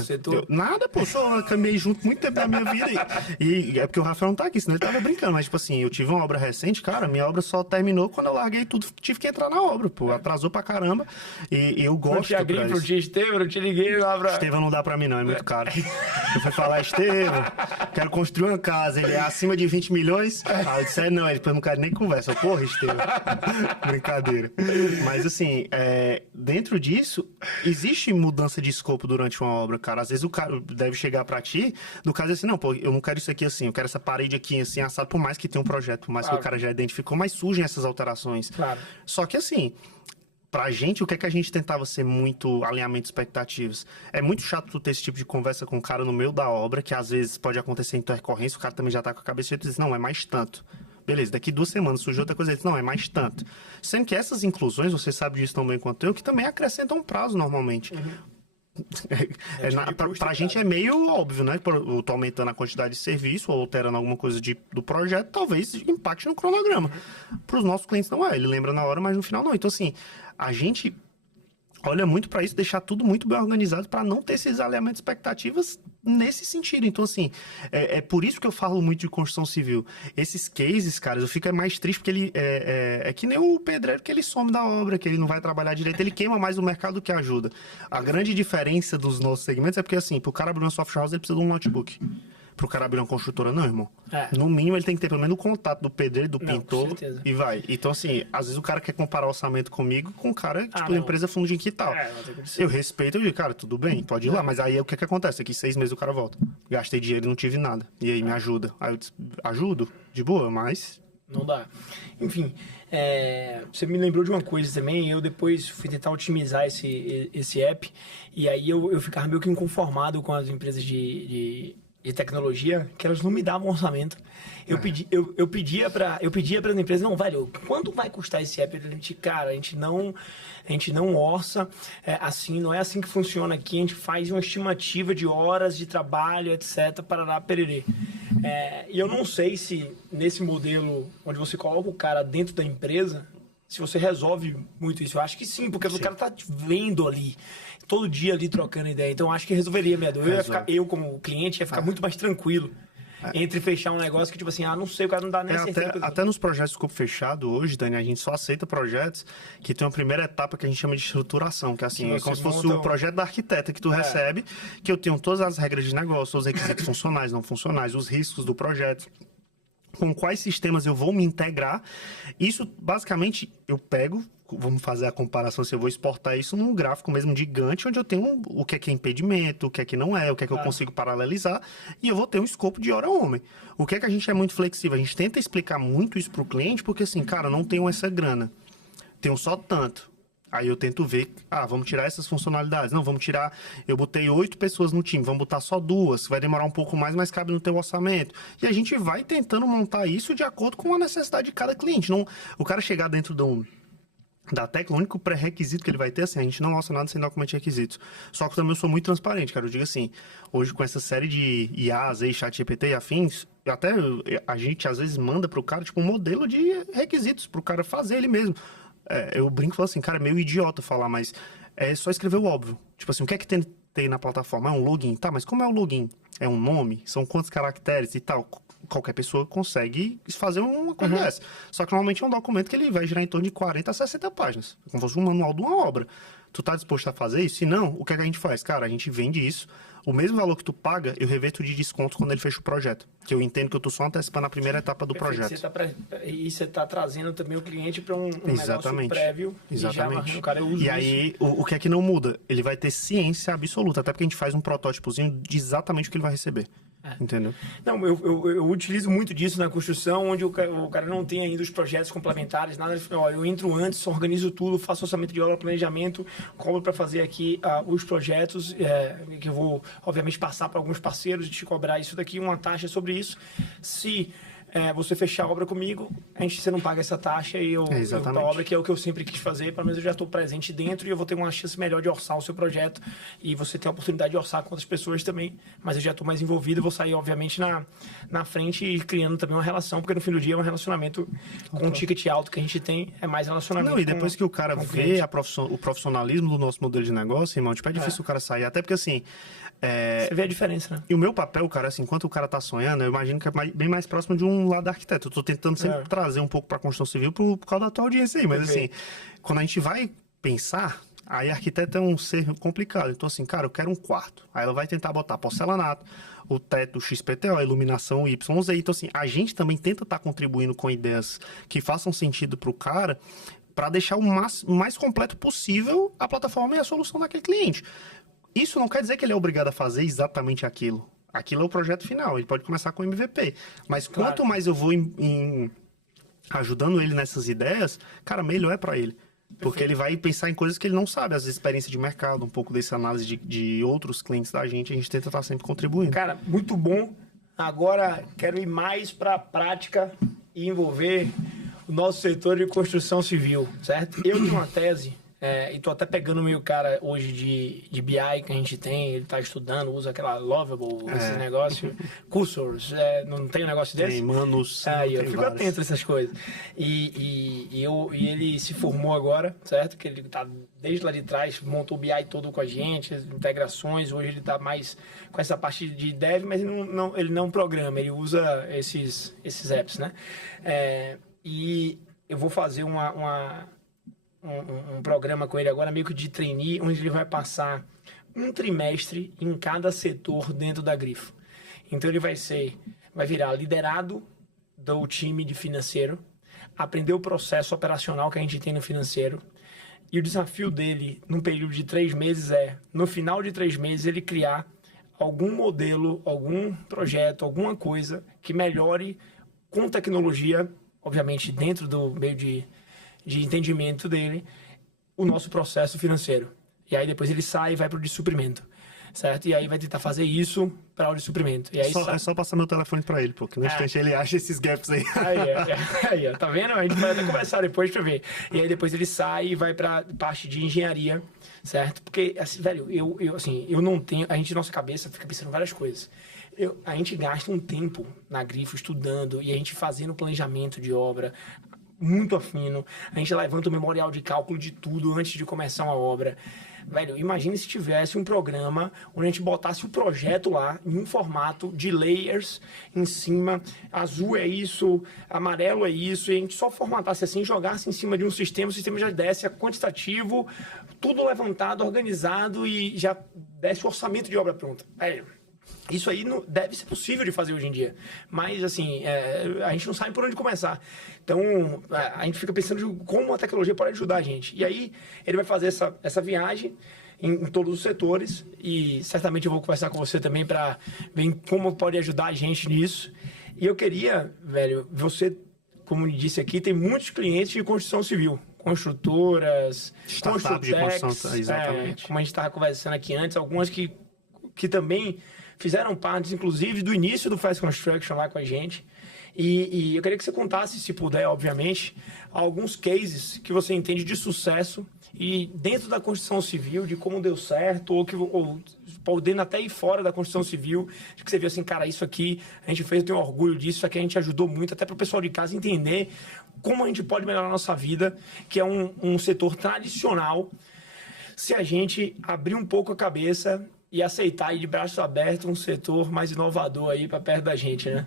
Nada, pô, só caminhei junto muito tempo da minha vida. E é porque o Rafael não tá aqui, senão ele tava brincando. Mas, tipo assim, eu tive uma obra recente, cara, minha obra só terminou quando eu larguei tudo, tive que entrar na obra, pô. Atrasou pra caramba. E eu gosto... Não tinha Grife, não tinha Estevam, eu te liguei lá pra... Estevam não dá pra mim não, é muito caro. Eu fui falar, Estevam, quero construir uma casa, ele é acima de 20 milhões? Ah, eu disse, não, ele depois não quero nem conversa. Porra, Estevam. Brincadeira. Mas, assim, dentro disso, existe mudança de escopo durante uma obra, cara. Às vezes o cara deve chegar pra ti, no caso assim, não, pô, eu não quero isso aqui assim, eu quero essa parede aqui assim, assado, por mais que tenha um projeto, por mais que o cara já identificou, mas surgem essas alterações. Claro. Só que assim, pra gente, o que é que a gente tentava ser muito alinhamento de expectativas? É muito chato tu ter esse tipo de conversa com o cara no meio da obra, que às vezes pode acontecer intercorrência, o cara também já tá com a cabeça e tu diz, não, é mais tanto. Beleza, daqui 2 semanas surgiu outra coisa, ele diz, não, é mais tanto. Sendo que essas inclusões, você sabe disso tão bem quanto eu, que também acrescentam um prazo normalmente. Pra gente é meio óbvio, né? Eu tô aumentando a quantidade de serviço ou alterando alguma coisa do projeto, talvez impacte no cronograma. Para os nossos clientes não é, ele lembra na hora, mas no final não. Então, assim, a gente olha muito para isso, deixar tudo muito bem organizado para não ter esses alinhamentos de expectativas nesse sentido. Então, assim, é por isso que eu falo muito de construção civil. Esses cases, cara, eu fico mais triste porque ele é que nem o pedreiro que ele some da obra, que ele não vai trabalhar direito, ele queima mais o mercado do que ajuda. A grande diferença dos nossos segmentos é porque, assim, pro cara abrir uma soft house, ele precisa de um notebook. Pro cara abrir uma construtora, não, irmão. No mínimo, ele tem que ter pelo menos o contato do pedreiro, do pintor, e vai. Então, assim, às vezes o cara quer comparar o orçamento comigo com o cara, tipo, da empresa fundo de quintal. Eu respeito, eu digo, cara, tudo bem, pode ir lá. Mas aí, o que acontece? Daqui 6 meses o cara volta. Gastei dinheiro e não tive nada. E aí, me ajuda. Aí eu disse, ajudo? De boa, mas... Não dá. Enfim, você me lembrou de uma coisa também. Eu depois fui tentar otimizar esse app. E aí, eu ficava meio que inconformado com as empresas de tecnologia, que elas não me davam orçamento. Eu pedia para as empresas, não, velho, quanto vai custar esse app? A gente não orça assim, não é assim que funciona aqui, a gente faz uma estimativa de horas de trabalho, etc, parará, pererê. E eu não sei se nesse modelo onde você coloca o cara dentro da empresa, se você resolve muito isso. Eu acho que sim, porque o cara tá vendo ali, todo dia ali trocando ideia. Então, eu acho que resolveria a minha dor. Eu, como cliente, ia ficar muito mais tranquilo entre fechar um negócio que, tipo assim, não sei, o cara não dá nem certeza. Até nos projetos de escopo fechado hoje, Dani, a gente só aceita projetos que tem uma primeira etapa que a gente chama de estruturação, que assim, é como se fosse o projeto da arquiteta que tu recebe, que eu tenho todas as regras de negócio, os requisitos funcionais, não funcionais, os riscos do projeto. com quais sistemas eu vou me integrar. Isso, basicamente, eu pego, vamos fazer a comparação, se eu vou exportar isso num gráfico mesmo gigante, onde eu tenho o que é impedimento, o que é que não é, o que é que eu consigo paralelizar, e eu vou ter um escopo de hora-homem. O que é que a gente é muito flexível? A gente tenta explicar muito isso para o cliente, porque assim, cara, não tenho essa grana, tenho só tanto. Aí eu tento ver, vamos tirar essas funcionalidades. Não, vamos tirar, eu botei 8 pessoas no time, vamos botar só 2, vai demorar um pouco mais, mas cabe no teu orçamento. E a gente vai tentando montar isso de acordo com a necessidade de cada cliente. Não, o cara chegar dentro da Tecla, o único pré-requisito que ele vai ter, assim, a gente não mostra nada sem documento de requisitos. Só que também eu sou muito transparente, cara. Eu digo assim, hoje com essa série de IAs aí, ChatGPT e afins, até a gente às vezes manda pro cara, tipo, um modelo de requisitos pro cara fazer ele mesmo. Eu brinco e falo assim, cara, é meio idiota falar, mas é só escrever o óbvio. Tipo assim, o que é que tem na plataforma? É um login? Tá, mas como é o login? É um nome? São quantos caracteres e tal? Qualquer pessoa consegue fazer uma coisa dessa. Só que normalmente é um documento que ele vai girar em torno de 40 a 60 páginas. Como se fosse um manual de uma obra. Tu tá disposto a fazer isso? Se não, o que é que a gente faz? Cara, a gente vende isso. O mesmo valor que tu paga, eu reverto de desconto quando ele fecha o projeto. Que eu entendo que eu tô só antecipando a primeira etapa do projeto. E você tá trazendo também o cliente para um negócio prévio. Exatamente. E já, cara, eu uso e aí, o que é que não muda? Ele vai ter ciência absoluta, até porque a gente faz um protótipozinho de exatamente o que ele vai receber. Entendeu? Não, eu utilizo muito disso na construção, onde o cara não tem ainda os projetos complementares, nada. Eu entro antes, organizo tudo, faço orçamento de obra, planejamento, cobro para fazer aqui os projetos, que eu vou, obviamente, passar para alguns parceiros, te cobrar isso daqui, uma taxa sobre isso. Se você fechar a obra comigo, você não paga essa taxa e eu a obra, que é o que eu sempre quis fazer, pelo menos eu já estou presente dentro e eu vou ter uma chance melhor de orçar o seu projeto e você tem a oportunidade de orçar com outras pessoas também, mas eu já estou mais envolvido, vou sair obviamente na frente e criando também uma relação, porque no fim do dia é um relacionamento com um ticket alto que a gente tem, é mais relacionamento. Não, e depois que o cara vê o profissionalismo do nosso modelo de negócio, irmão, tipo, é difícil o cara sair, até porque assim... Você vê a diferença, né? E o meu papel, cara, assim, enquanto o cara tá sonhando, eu imagino que é bem mais próximo de um lado arquiteto. Eu tô tentando sempre trazer um pouco pra construção civil por causa da tua audiência aí. Mas assim, quando a gente vai pensar, aí arquiteto é um ser complicado. Então assim, cara, eu quero um quarto. Aí ela vai tentar botar porcelanato, o teto XPTO, a iluminação YZ. Então assim, a gente também tenta estar contribuindo com ideias que façam sentido pro cara, para deixar o mais completo possível a plataforma e a solução daquele cliente. Isso não quer dizer que ele é obrigado a fazer exatamente aquilo. Aquilo é o projeto final, ele pode começar com MVP. Mas quanto mais eu vou ajudando ele nessas ideias, cara, melhor é para ele. Porque ele vai pensar em coisas que ele não sabe, as experiências de mercado, um pouco dessa análise de outros clientes da gente, a gente tenta estar sempre contribuindo. Cara, muito bom. Agora quero ir mais para a prática e envolver o nosso setor de construção civil, certo? Eu tenho uma tese... e tô até pegando o meu cara hoje de BI que a gente tem, ele tá estudando, usa aquela Lovable, esse negócio, Cursors, não tem um negócio desse? Tem, Manus. Eu fico atento a essas coisas. E ele se formou agora, certo? Que ele tá desde lá de trás, montou o BI todo com a gente, as integrações, hoje ele tá mais com essa parte de dev, mas ele não programa, ele usa esses apps, né? E eu vou fazer um programa com ele agora, meio que de trainee, onde ele vai passar um trimestre em cada setor dentro da Grifo. Então ele vai virar liderado do time de financeiro, aprender o processo operacional que a gente tem no financeiro, e o desafio dele, num período de 3 meses, no final de 3 meses, ele criar algum modelo, algum projeto, alguma coisa que melhore com tecnologia, obviamente dentro do meio de entendimento dele, o nosso processo financeiro. E aí depois ele sai e vai para o de suprimento, certo? E aí vai tentar fazer isso para o de suprimento. E aí é só passar meu telefone para ele, porque no instante ele acha esses gaps aí. Aí, tá vendo? A gente vai até conversar depois para ver. E aí depois ele sai e vai para parte de engenharia, certo? Porque, assim, velho, eu não tenho... A gente, nossa cabeça, fica pensando em várias coisas. A gente gasta um tempo na Grifo estudando e a gente fazendo planejamento de obra muito afino, a gente levanta o memorial de cálculo de tudo antes de começar uma obra. Velho, imagine se tivesse um programa onde a gente botasse o projeto lá em um formato de layers em cima, azul é isso, amarelo é isso, e a gente só formatasse assim, jogasse em cima de um sistema, o sistema já desse a quantitativo, tudo levantado, organizado e já desse o orçamento de obra pronta. Velho, Isso aí não, deve ser possível de fazer hoje em dia. Mas, assim, a gente não sabe por onde começar. Então, a gente fica pensando de como a tecnologia pode ajudar a gente. E aí, ele vai fazer essa viagem em todos os setores. E certamente eu vou conversar com você também para ver como pode ajudar a gente nisso. E eu queria, velho, você, como disse aqui, tem muitos clientes de construção civil. Construtoras, Startup de construção, exatamente. como a gente estava conversando aqui antes, algumas que também fizeram parte, inclusive, do início do Fast Construction lá com a gente. E eu queria que você contasse, se puder, obviamente, alguns cases que você entende de sucesso e dentro da construção civil, de como deu certo, ou podendo até ir fora da construção civil, de que você viu assim, cara, isso aqui a gente fez, eu tenho orgulho disso, isso aqui a gente ajudou muito, até para o pessoal de casa entender como a gente pode melhorar a nossa vida, que é um setor tradicional, se a gente abrir um pouco a cabeça e aceitar aí de braços abertos um setor mais inovador aí para perto da gente, né?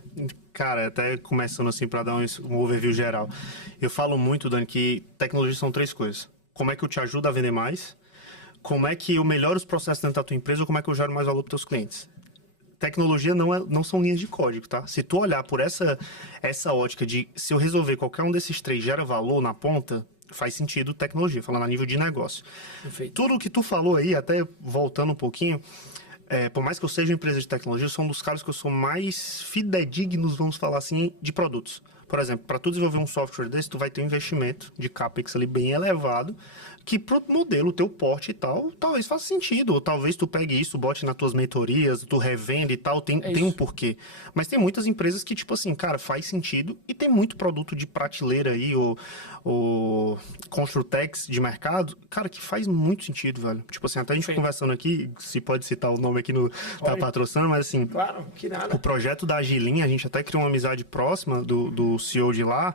Cara, até começando assim para dar um overview geral. Eu falo muito, Dani, que tecnologia são 3 coisas. Como é que eu te ajudo a vender mais? Como é que eu melhoro os processos dentro da tua empresa ou como é que eu gero mais valor para os teus clientes? Tecnologia não são linhas de código, tá? Se tu olhar por essa ótica de se eu resolver qualquer um desses 3 gera valor na ponta, faz sentido tecnologia, falando a nível de negócio. Perfeito. Tudo o que tu falou aí, até voltando um pouquinho, por mais que eu seja uma empresa de tecnologia, eu sou um dos caras que eu sou mais fidedignos, vamos falar assim, de produtos. Por exemplo, para tu desenvolver um software desse, tu vai ter um investimento de CAPEX ali bem elevado, que pro modelo, teu porte e tal, talvez faça sentido. Ou talvez tu pegue isso, bote nas tuas mentorias, tu revende e tal, tem um porquê. Mas tem muitas empresas que, tipo assim, cara, faz sentido e tem muito produto de prateleira aí, ou Construtex de mercado, cara, que faz muito sentido, velho. Tipo assim, até a gente conversando aqui, se pode citar o nome aqui no tá patrocinando, mas assim... Claro, que nada. O projeto da Agilin, a gente até criou uma amizade próxima do CEO de lá,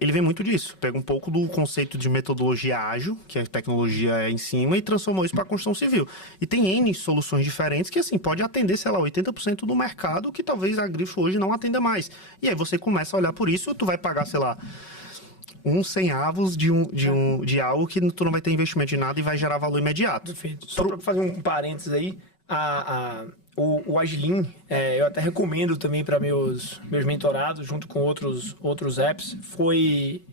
ele vem muito disso. Pega um pouco do conceito de metodologia ágil, que a tecnologia é em cima, e transformou isso para a construção civil. E tem N soluções diferentes que, assim, pode atender, sei lá, 80% do mercado que talvez a Grifo hoje não atenda mais. E aí você começa a olhar por isso, tu vai pagar, sei lá, uns 100 avos de algo que tu não vai ter investimento de nada e vai gerar valor imediato. Perfeito. Só para fazer um parênteses aí, o Agilin, eu até recomendo também para meus mentorados, junto com outros apps, foi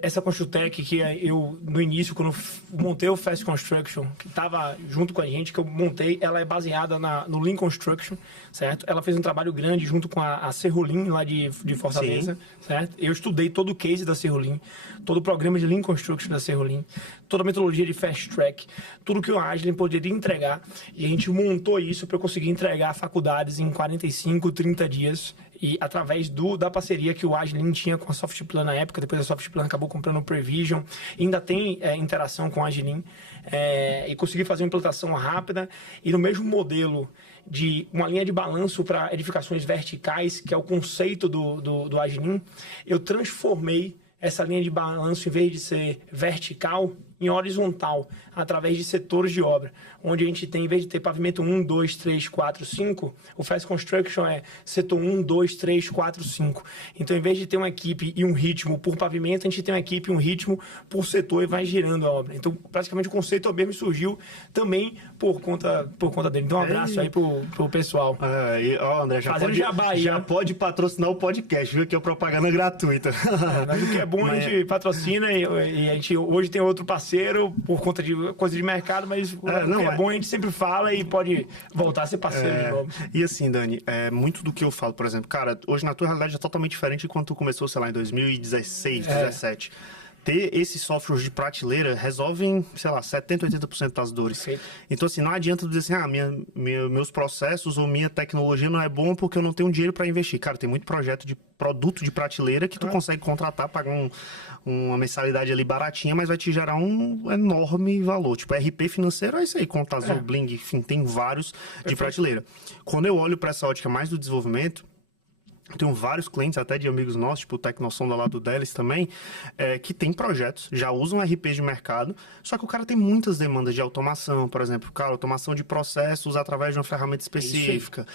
essa Construtec que eu, no início, quando montei o Fast Construction, que estava junto com a gente, que eu montei, ela é baseada no Lean Construction, certo? Ela fez um trabalho grande junto com a Serrolim, lá de Fortaleza, sim, certo? Eu estudei todo o case da Serrolim, todo o programa de Lean Construction da Serrolim, toda a metodologia de Fast Track, tudo que o Agilin poderia entregar, e a gente montou isso para eu conseguir entregar faculdades em 45, 30 dias, e através da parceria que o Agilin tinha com a Softplan na época, depois a Softplan acabou comprando o Prevision, ainda tem interação com o Agilin, e consegui fazer uma implantação rápida, e no mesmo modelo de uma linha de balanço para edificações verticais, que é o conceito do Agilin, eu transformei essa linha de balanço, em vez de ser vertical, em horizontal, através de setores de obra, onde a gente tem, em vez de ter pavimento 1, 2, 3, 4, 5, o Fast Construction é setor 1, 2, 3, 4, 5. Então, em vez de ter uma equipe e um ritmo por pavimento, a gente tem uma equipe e um ritmo por setor e vai girando a obra. Então, praticamente o conceito mesmo surgiu também por conta dele. Então, um abraço aí pro pessoal. André, já pode patrocinar o podcast, viu? Que é propaganda gratuita. Mas o que é bom, a gente patrocina e a gente hoje tem outro parceiro por conta de coisa de mercado, mas o que é bom a gente sempre fala e pode voltar a ser parceiro de novo. E assim, Dani, muito do que eu falo, por exemplo, cara, hoje na tua realidade é totalmente diferente de quando tu começou, sei lá, em 2016, 2017. Ter esses softwares de prateleira resolvem, sei lá, 70%, 80% das dores. Sim. Então, assim, não adianta tu dizer assim, meus processos ou minha tecnologia não é bom porque eu não tenho dinheiro para investir. Cara, tem muito projeto de produto de prateleira que tu consegue contratar, pagar uma mensalidade ali baratinha, mas vai te gerar um enorme valor. Tipo, RP financeiro é isso aí, Contazul, Bling, enfim, tem vários de prateleira. Quando eu olho para essa ótica mais do desenvolvimento, tenho vários clientes, até de amigos nossos, tipo o Tecnosom do lado deles também, que tem projetos, já usam RPs de mercado, só que o cara tem muitas demandas de automação, por exemplo, cara, automação de processos através de uma ferramenta específica.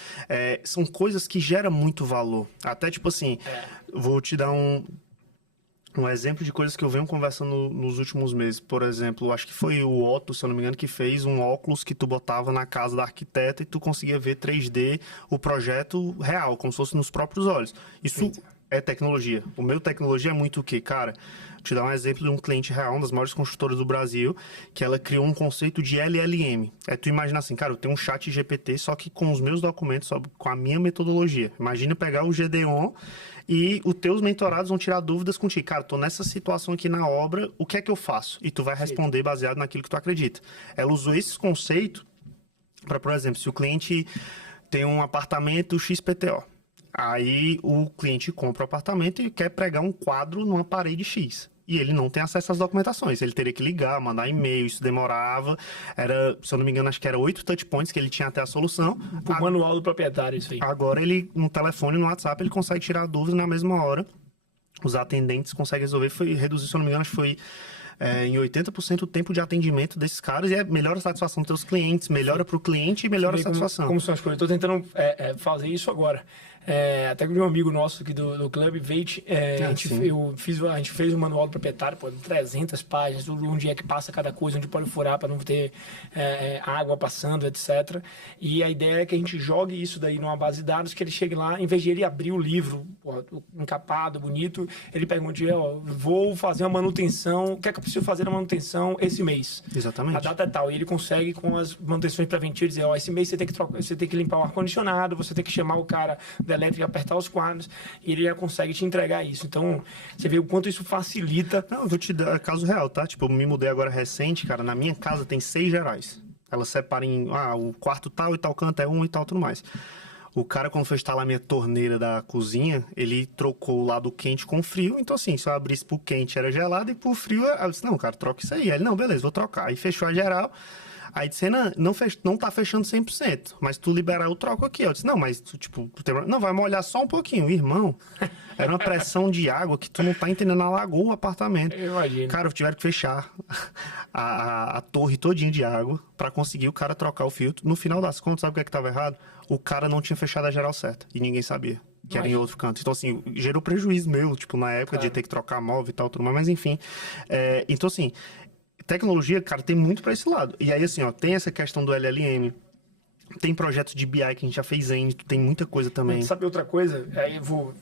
São coisas que geram muito valor. Até tipo assim, vou te dar Um exemplo de coisas que eu venho conversando nos últimos meses. Por exemplo, acho que foi o Otto, se eu não me engano, que fez um óculos que tu botava na casa da arquiteta e tu conseguia ver 3D o projeto real, como se fosse nos próprios olhos. Isso é tecnologia. O meu tecnologia é muito o quê? Cara, vou te dar um exemplo de um cliente real, uma das maiores construtoras do Brasil, que ela criou um conceito de LLM. É tu imagina assim, cara, eu tenho um chat GPT, só que com os meus documentos, só com a minha metodologia. Imagina pegar o GDON e os teus mentorados vão tirar dúvidas contigo. Cara, tô nessa situação aqui na obra, o que é que eu faço? E tu vai responder baseado naquilo que tu acredita. Ela usou esse conceito para, por exemplo, se o cliente tem um apartamento XPTO, aí o cliente compra o apartamento e quer pregar um quadro numa parede X. E ele não tem acesso às documentações. Ele teria que ligar, mandar e-mail, isso demorava. Era, se eu não me engano, acho que era 8 touchpoints que ele tinha até a solução. Por manual do proprietário, isso aí. Agora ele, no telefone, no WhatsApp, ele consegue tirar a dúvida na mesma hora. Os atendentes conseguem resolver. Foi reduzir, se eu não me engano, acho que foi em 80% o tempo de atendimento desses caras. E melhora a satisfação dos teus clientes, melhora para o cliente e melhora a satisfação. Como são as coisas? Estou tentando fazer isso agora. Até que um amigo nosso aqui do clube, Veit, a gente fez o manual do proprietário, 300 páginas, onde é que passa cada coisa, onde pode furar para não ter água passando, etc. E a ideia é que a gente jogue isso daí numa base de dados, que ele chegue lá, em vez de ele abrir o livro, encapado, bonito, ele pergunte, vou fazer uma manutenção, o que é que eu preciso fazer na manutenção esse mês? Exatamente. A data é tal. E ele consegue, com as manutenções preventivas, dizer, esse mês você tem que limpar o ar-condicionado, você tem que chamar o cara da elétrica, apertar os quadros, e ele já consegue te entregar isso. Então, você vê o quanto isso facilita. Não, eu vou te dar caso real, tá? Tipo, eu me mudei agora recente, cara, na minha casa tem 6 gerais. Elas separam em, o quarto tal e tal canto é um e tal, tudo mais. O cara, quando foi instalar a minha torneira da cozinha, ele trocou o lado quente com frio. Então, assim, se eu abrisse pro quente era gelado e pro frio, eu disse, não, cara, troca isso aí. Aí ele, não, beleza, vou trocar. Aí fechou a geral. Aí disse, não tá fechando 100%, mas tu liberar eu troco aqui. Eu disse, não, mas tipo, não, vai molhar só um pouquinho. Irmão, era uma pressão de água que tu não tá entendendo, alagou o apartamento. Eu imagino. Cara, tiveram que fechar a torre todinha de água pra conseguir o cara trocar o filtro. No final das contas, sabe o que é que tava errado? O cara não tinha fechado a geral certa e ninguém sabia. Que era em outro canto. Então, assim, gerou prejuízo meu, tipo, na época de ter que trocar móvel e tal, tudo mais, mas enfim. Então, assim, tecnologia, cara, tem muito para esse lado. E aí, assim, tem essa questão do LLM, tem projetos de BI que a gente já fez tem muita coisa também. Sabe outra coisa? Aí eu vou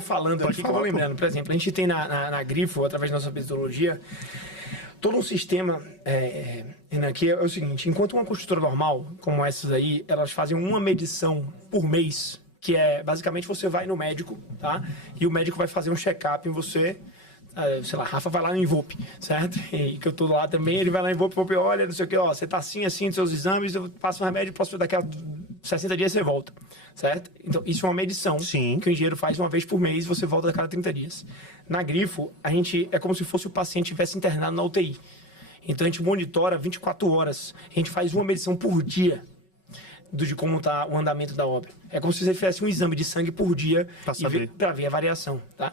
falando aqui, que eu vou lembrando. Por exemplo, a gente tem na Grifo, através da nossa metodologia, todo um sistema que é o seguinte, enquanto uma construtora normal, como essas aí, elas fazem uma medição por mês, que é, basicamente, você vai no médico, tá? E o médico vai fazer um check-up em você, sei lá, Rafa vai lá no Invope, certo? E que eu tô lá também, ele vai lá no Invope, olha, não sei o que, você tá assim, dos seus exames, eu passo um remédio, daqui a 60 dias você volta, certo? Então, isso é uma medição. Sim. Que o engenheiro faz uma vez por mês, você volta a cada 30 dias. Na Grifo, é como se fosse o paciente estivesse internado na UTI. Então, a gente monitora 24 horas, a gente faz uma medição por dia de como está o andamento da obra. É como se você fizesse um exame de sangue por dia para ver a variação, tá?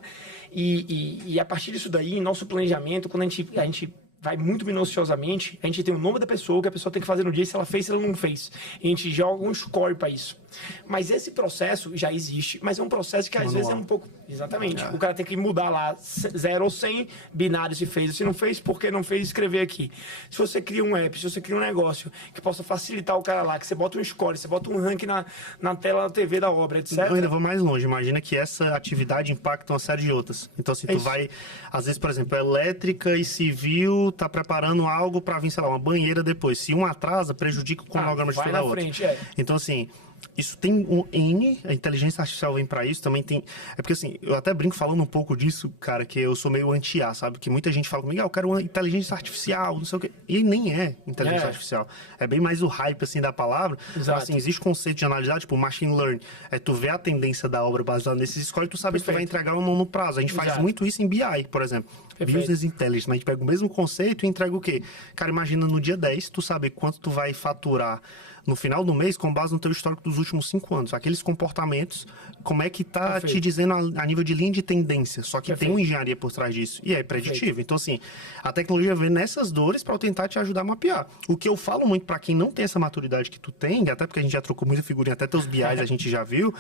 E a partir disso daí, em nosso planejamento, quando a gente vai muito minuciosamente, a gente tem o nome da pessoa, que a pessoa tem que fazer no dia, se ela fez, se ela não fez. E a gente joga um score para isso. Mas esse processo já existe, mas é um processo que às vezes é um pouco... Exatamente. O cara tem que mudar lá 0 ou 100, binário se fez ou se não fez, porque não fez, escrever aqui. Se você cria um app, se você cria um negócio que possa facilitar o cara lá, que você bota um score, você bota um ranking na tela da TV da obra, etc. Eu ainda vou mais longe. Imagina que essa atividade impacta uma série de outras. Então, se tu vai, às vezes, por exemplo, elétrica e civil tá preparando algo para vir, sei lá, uma banheira depois. Se um atrasa, prejudica o cronograma de toda a outra. Então, assim... Isso tem um N, a inteligência artificial vem pra isso, também tem... É porque assim, eu até brinco falando um pouco disso, cara, que eu sou meio anti-A, sabe? Que muita gente fala comigo, eu quero uma inteligência artificial, não sei o quê. E nem é inteligência artificial. É bem mais o hype, assim, da palavra. Exato. Assim, existe conceito de análise, tipo, machine learning. Tu vê a tendência da obra baseada nesses scores, tu sabe se tu vai entregar ou não no prazo. A gente faz muito isso em BI, por exemplo. Business Intelligence, a gente pega o mesmo conceito e entrega o quê? Cara, imagina no dia 10, tu sabe quanto tu vai faturar no final do mês com base no teu histórico dos últimos 5 anos. Aqueles comportamentos, como é que tá te dizendo a nível de linha de tendência. Só que tem uma engenharia por trás disso. E é preditivo. Então, assim, a tecnologia vem nessas dores para tentar te ajudar a mapear. O que eu falo muito para quem não tem essa maturidade que tu tem, até porque a gente já trocou muita figurinha, até teus BIs a gente já viu,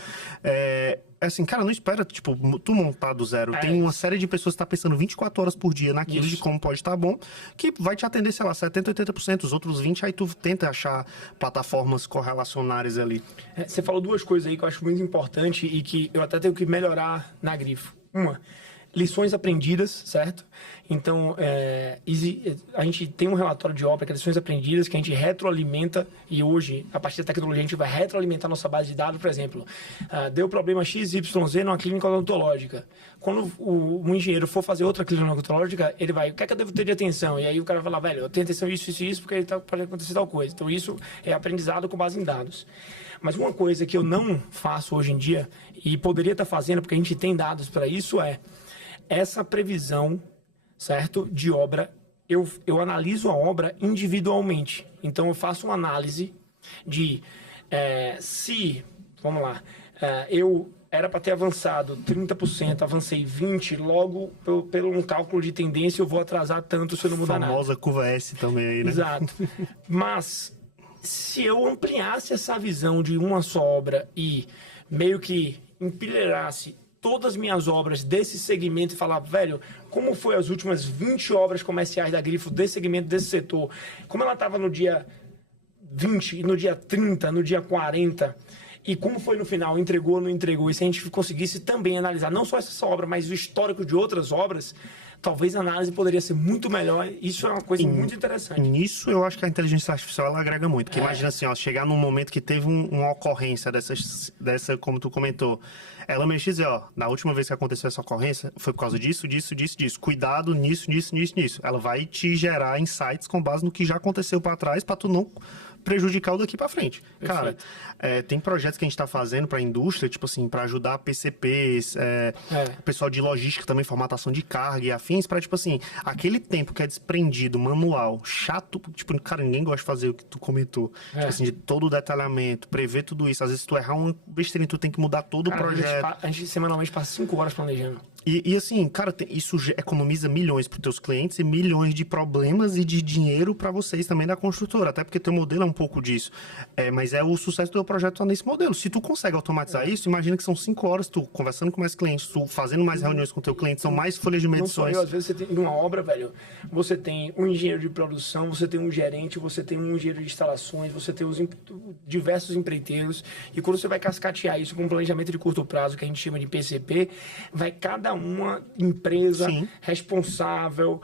é assim, cara, não espera, tipo, tu montar do zero. Tem uma série de pessoas que tá pensando 24 horas por dia naquilo de como pode estar bom, que vai te atender, sei lá, 70%, 80%. Os outros 20%, aí tu tenta achar plataformas correlacionárias ali. Você falou duas coisas aí que eu acho muito importante e que eu até tenho que melhorar na Grifo. Uma, lições aprendidas, certo? Então, a gente tem um relatório de obra, que é lições aprendidas, que a gente retroalimenta, e hoje, a partir da tecnologia, a gente vai retroalimentar nossa base de dados, por exemplo. Deu problema XYZ numa clínica odontológica. Quando o engenheiro for fazer outra clínica odontológica, ele vai, o que é que eu devo ter de atenção? E aí o cara vai falar, velho, eu tenho atenção isso, porque pode acontecer tal coisa. Então, isso é aprendizado com base em dados. Mas uma coisa que eu não faço hoje em dia, e poderia estar fazendo, porque a gente tem dados para isso, essa previsão, certo, de obra, eu analiso a obra individualmente. Então, eu faço uma análise de vamos lá, eu era para ter avançado 30%, avancei 20%, logo, pelo um cálculo de tendência, eu vou atrasar tanto se eu não mudar nada. A famosa curva S também aí, né? Exato. Mas, se eu ampliasse essa visão de uma só obra e meio que empilhasse todas as minhas obras desse segmento e falar, velho, como foi as últimas 20 obras comerciais da Grifo desse segmento, desse setor, como ela estava no dia 20, no dia 30, no dia 40, e como foi no final, entregou ou não entregou, e se a gente conseguisse também analisar não só essa obra, mas o histórico de outras obras, talvez a análise poderia ser muito melhor. Isso é uma coisa muito interessante. Nisso eu acho que a inteligência artificial ela agrega muito. Porque imagina assim, ó, chegar num momento que teve uma ocorrência dessa, como tu comentou. Ela mexe e dizer, ó, na última vez que aconteceu essa ocorrência, foi por causa disso. Cuidado nisso. Ela vai te gerar insights com base no que já aconteceu para trás, para tu não prejudicar o daqui para frente. Perfeito. Cara, tem projetos que a gente tá fazendo para a indústria, tipo assim, para ajudar PCPs, pessoal de logística também, formatação de carga e afins, para tipo assim, aquele tempo que é desprendido, manual, chato, tipo, cara, ninguém gosta de fazer o que tu comentou. Tipo assim, de todo o detalhamento, prever tudo isso. Às vezes tu errar uma besteira, tu tem que mudar todo o projeto. A gente semanalmente passa 5 horas planejando. E assim, cara, isso economiza milhões para os teus clientes e milhões de problemas e de dinheiro para vocês também da construtora, até porque teu modelo é um pouco disso. Mas o sucesso do teu projeto tá nesse modelo. Se tu consegue automatizar isso, imagina que são 5 horas tu conversando com mais clientes, tu fazendo mais reuniões com teu cliente, são mais folhas de medições. Às vezes você tem numa obra, velho, você tem um engenheiro de produção, você tem um gerente, você tem um engenheiro de instalações, você tem diversos empreiteiros, e quando você vai cascatear isso com um planejamento de curto prazo, que a gente chama de PCP, vai cada uma empresa responsável,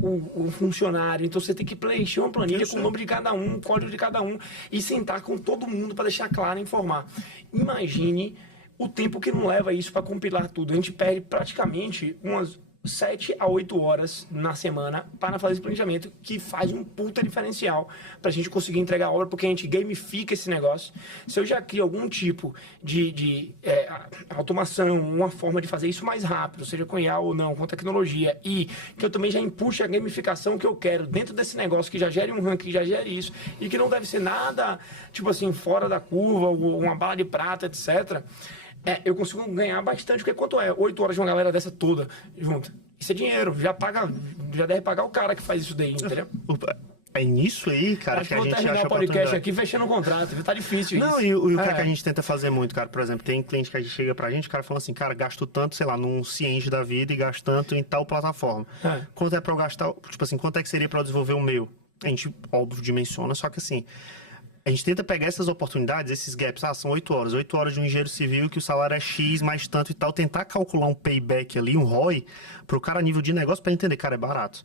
o funcionário. Então você tem que preencher uma planilha com o nome de cada um, código de cada um, e sentar com todo mundo para deixar claro e informar. Imagine o tempo que não leva isso para compilar tudo. A gente perde praticamente umas 7 a 8 horas na semana para fazer esse planejamento, que faz um puta diferencial para a gente conseguir entregar a obra, porque a gente gamifica esse negócio. Se eu já crio algum tipo de automação, uma forma de fazer isso mais rápido, seja com IA ou não, com tecnologia, e que eu também já empuxe a gamificação que eu quero dentro desse negócio, que já gere um ranking, que já gere isso, e que não deve ser nada, tipo assim, fora da curva, ou uma bala de prata, etc., eu consigo ganhar bastante, porque quanto 8 horas de uma galera dessa toda junta? Isso é dinheiro, já deve pagar o cara que faz isso daí, entendeu? É nisso aí, cara, Acho que a vou gente terminar acha o podcast aqui fechando o contrato, tá difícil isso. Não, e o que é que a gente tenta fazer muito, cara? Por exemplo, tem cliente que a gente chega pra gente, o cara fala assim, cara, gasto tanto, sei lá, num Cienge da vida e gasto tanto em tal plataforma. Quanto é pra eu gastar, tipo assim, quanto é que seria pra eu desenvolver o meu? A gente, óbvio, dimensiona, só que assim, a gente tenta pegar essas oportunidades, esses gaps, são 8 horas de um engenheiro civil que o salário é X, mais tanto e tal, tentar calcular um payback ali, um ROI, pro cara a nível de negócio pra entender, cara, é barato.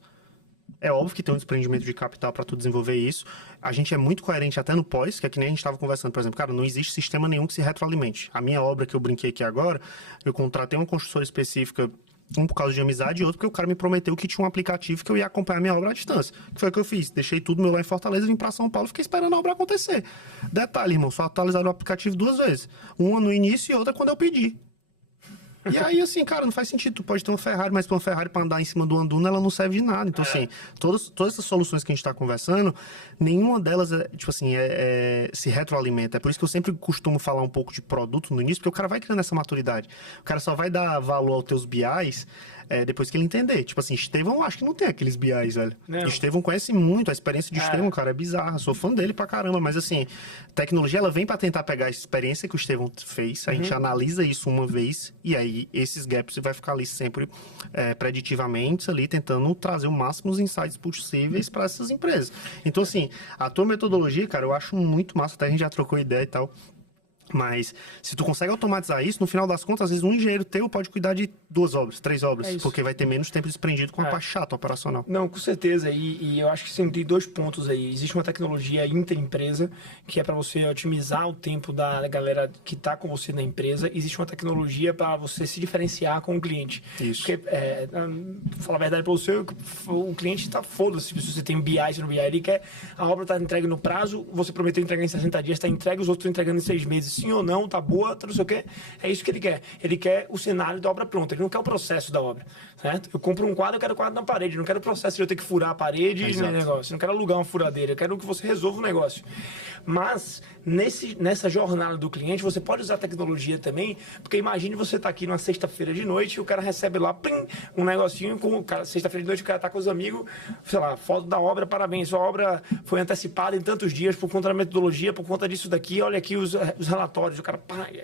É óbvio que tem um desprendimento de capital para tu desenvolver isso. A gente é muito coerente até no pós, que é que nem a gente estava conversando, por exemplo, cara, não existe sistema nenhum que se retroalimente. A minha obra que eu brinquei aqui agora, eu contratei uma construtora específica, um por causa de amizade e outro porque o cara me prometeu que tinha um aplicativo que eu ia acompanhar a minha obra à distância. Que foi o que eu fiz. Deixei tudo meu lá em Fortaleza, vim para São Paulo, fiquei esperando a obra acontecer. Detalhe, irmão, só atualizaram o aplicativo 2 vezes. Uma no início e outra quando eu pedi. E aí, assim, cara, não faz sentido. Tu pode ter uma Ferrari, mas pra uma Ferrari pra andar em cima do Anduno, ela não serve de nada. Então, assim, todas essas soluções que a gente tá conversando, nenhuma delas, se retroalimenta. É por isso que eu sempre costumo falar um pouco de produto no início, porque o cara vai criando essa maturidade. O cara só vai dar valor aos teus BIs depois que ele entender. Tipo assim, Estevão, acho que não tem aqueles BIs, velho. Não. Estevão conhece muito, a experiência de Estevão, cara, é bizarra. Sou fã dele pra caramba, mas assim, tecnologia, ela vem pra tentar pegar a experiência que o Estevão fez, a gente analisa isso uma vez, e aí esses gaps vai ficar ali sempre preditivamente, ali, tentando trazer o máximo os insights possíveis pra essas empresas. Então, assim, a tua metodologia, cara, eu acho muito massa, até a gente já trocou ideia e tal. Mas se tu consegue automatizar isso, no final das contas, às vezes um engenheiro teu pode cuidar de 2 obras, 3 obras, porque vai ter menos tempo desprendido com a parte chata operacional. Não, com certeza. E eu acho que sempre tem 2 pontos aí. Existe uma tecnologia interempresa, que é para você otimizar o tempo da galera que está com você na empresa. Existe uma tecnologia para você se diferenciar com o cliente. Isso. Porque, falar a verdade para você, o cliente está foda-se. Se você tem BI, se não BI, ele quer a obra tá entregue no prazo, você prometeu entregar em 60 dias, está entregue, os outros estão entregando em 6 meses. Sim ou não, tá boa, tá não sei o quê. É isso que ele quer. Ele quer o cenário da obra pronta, ele não quer o processo da obra, certo? Eu compro um quadro, eu quero o quadro na parede, não quero o processo de eu ter que furar a parede, negócio. Eu não quero alugar uma furadeira, eu quero que você resolva o negócio. Mas, nessa jornada do cliente, você pode usar a tecnologia também, porque imagine você tá aqui numa sexta-feira de noite e o cara recebe lá, plim, um negocinho com o cara, sexta-feira de noite o cara tá com os amigos, sei lá, foto da obra, parabéns, sua obra foi antecipada em tantos dias por conta da metodologia, por conta disso daqui, olha aqui os relatórios, o cara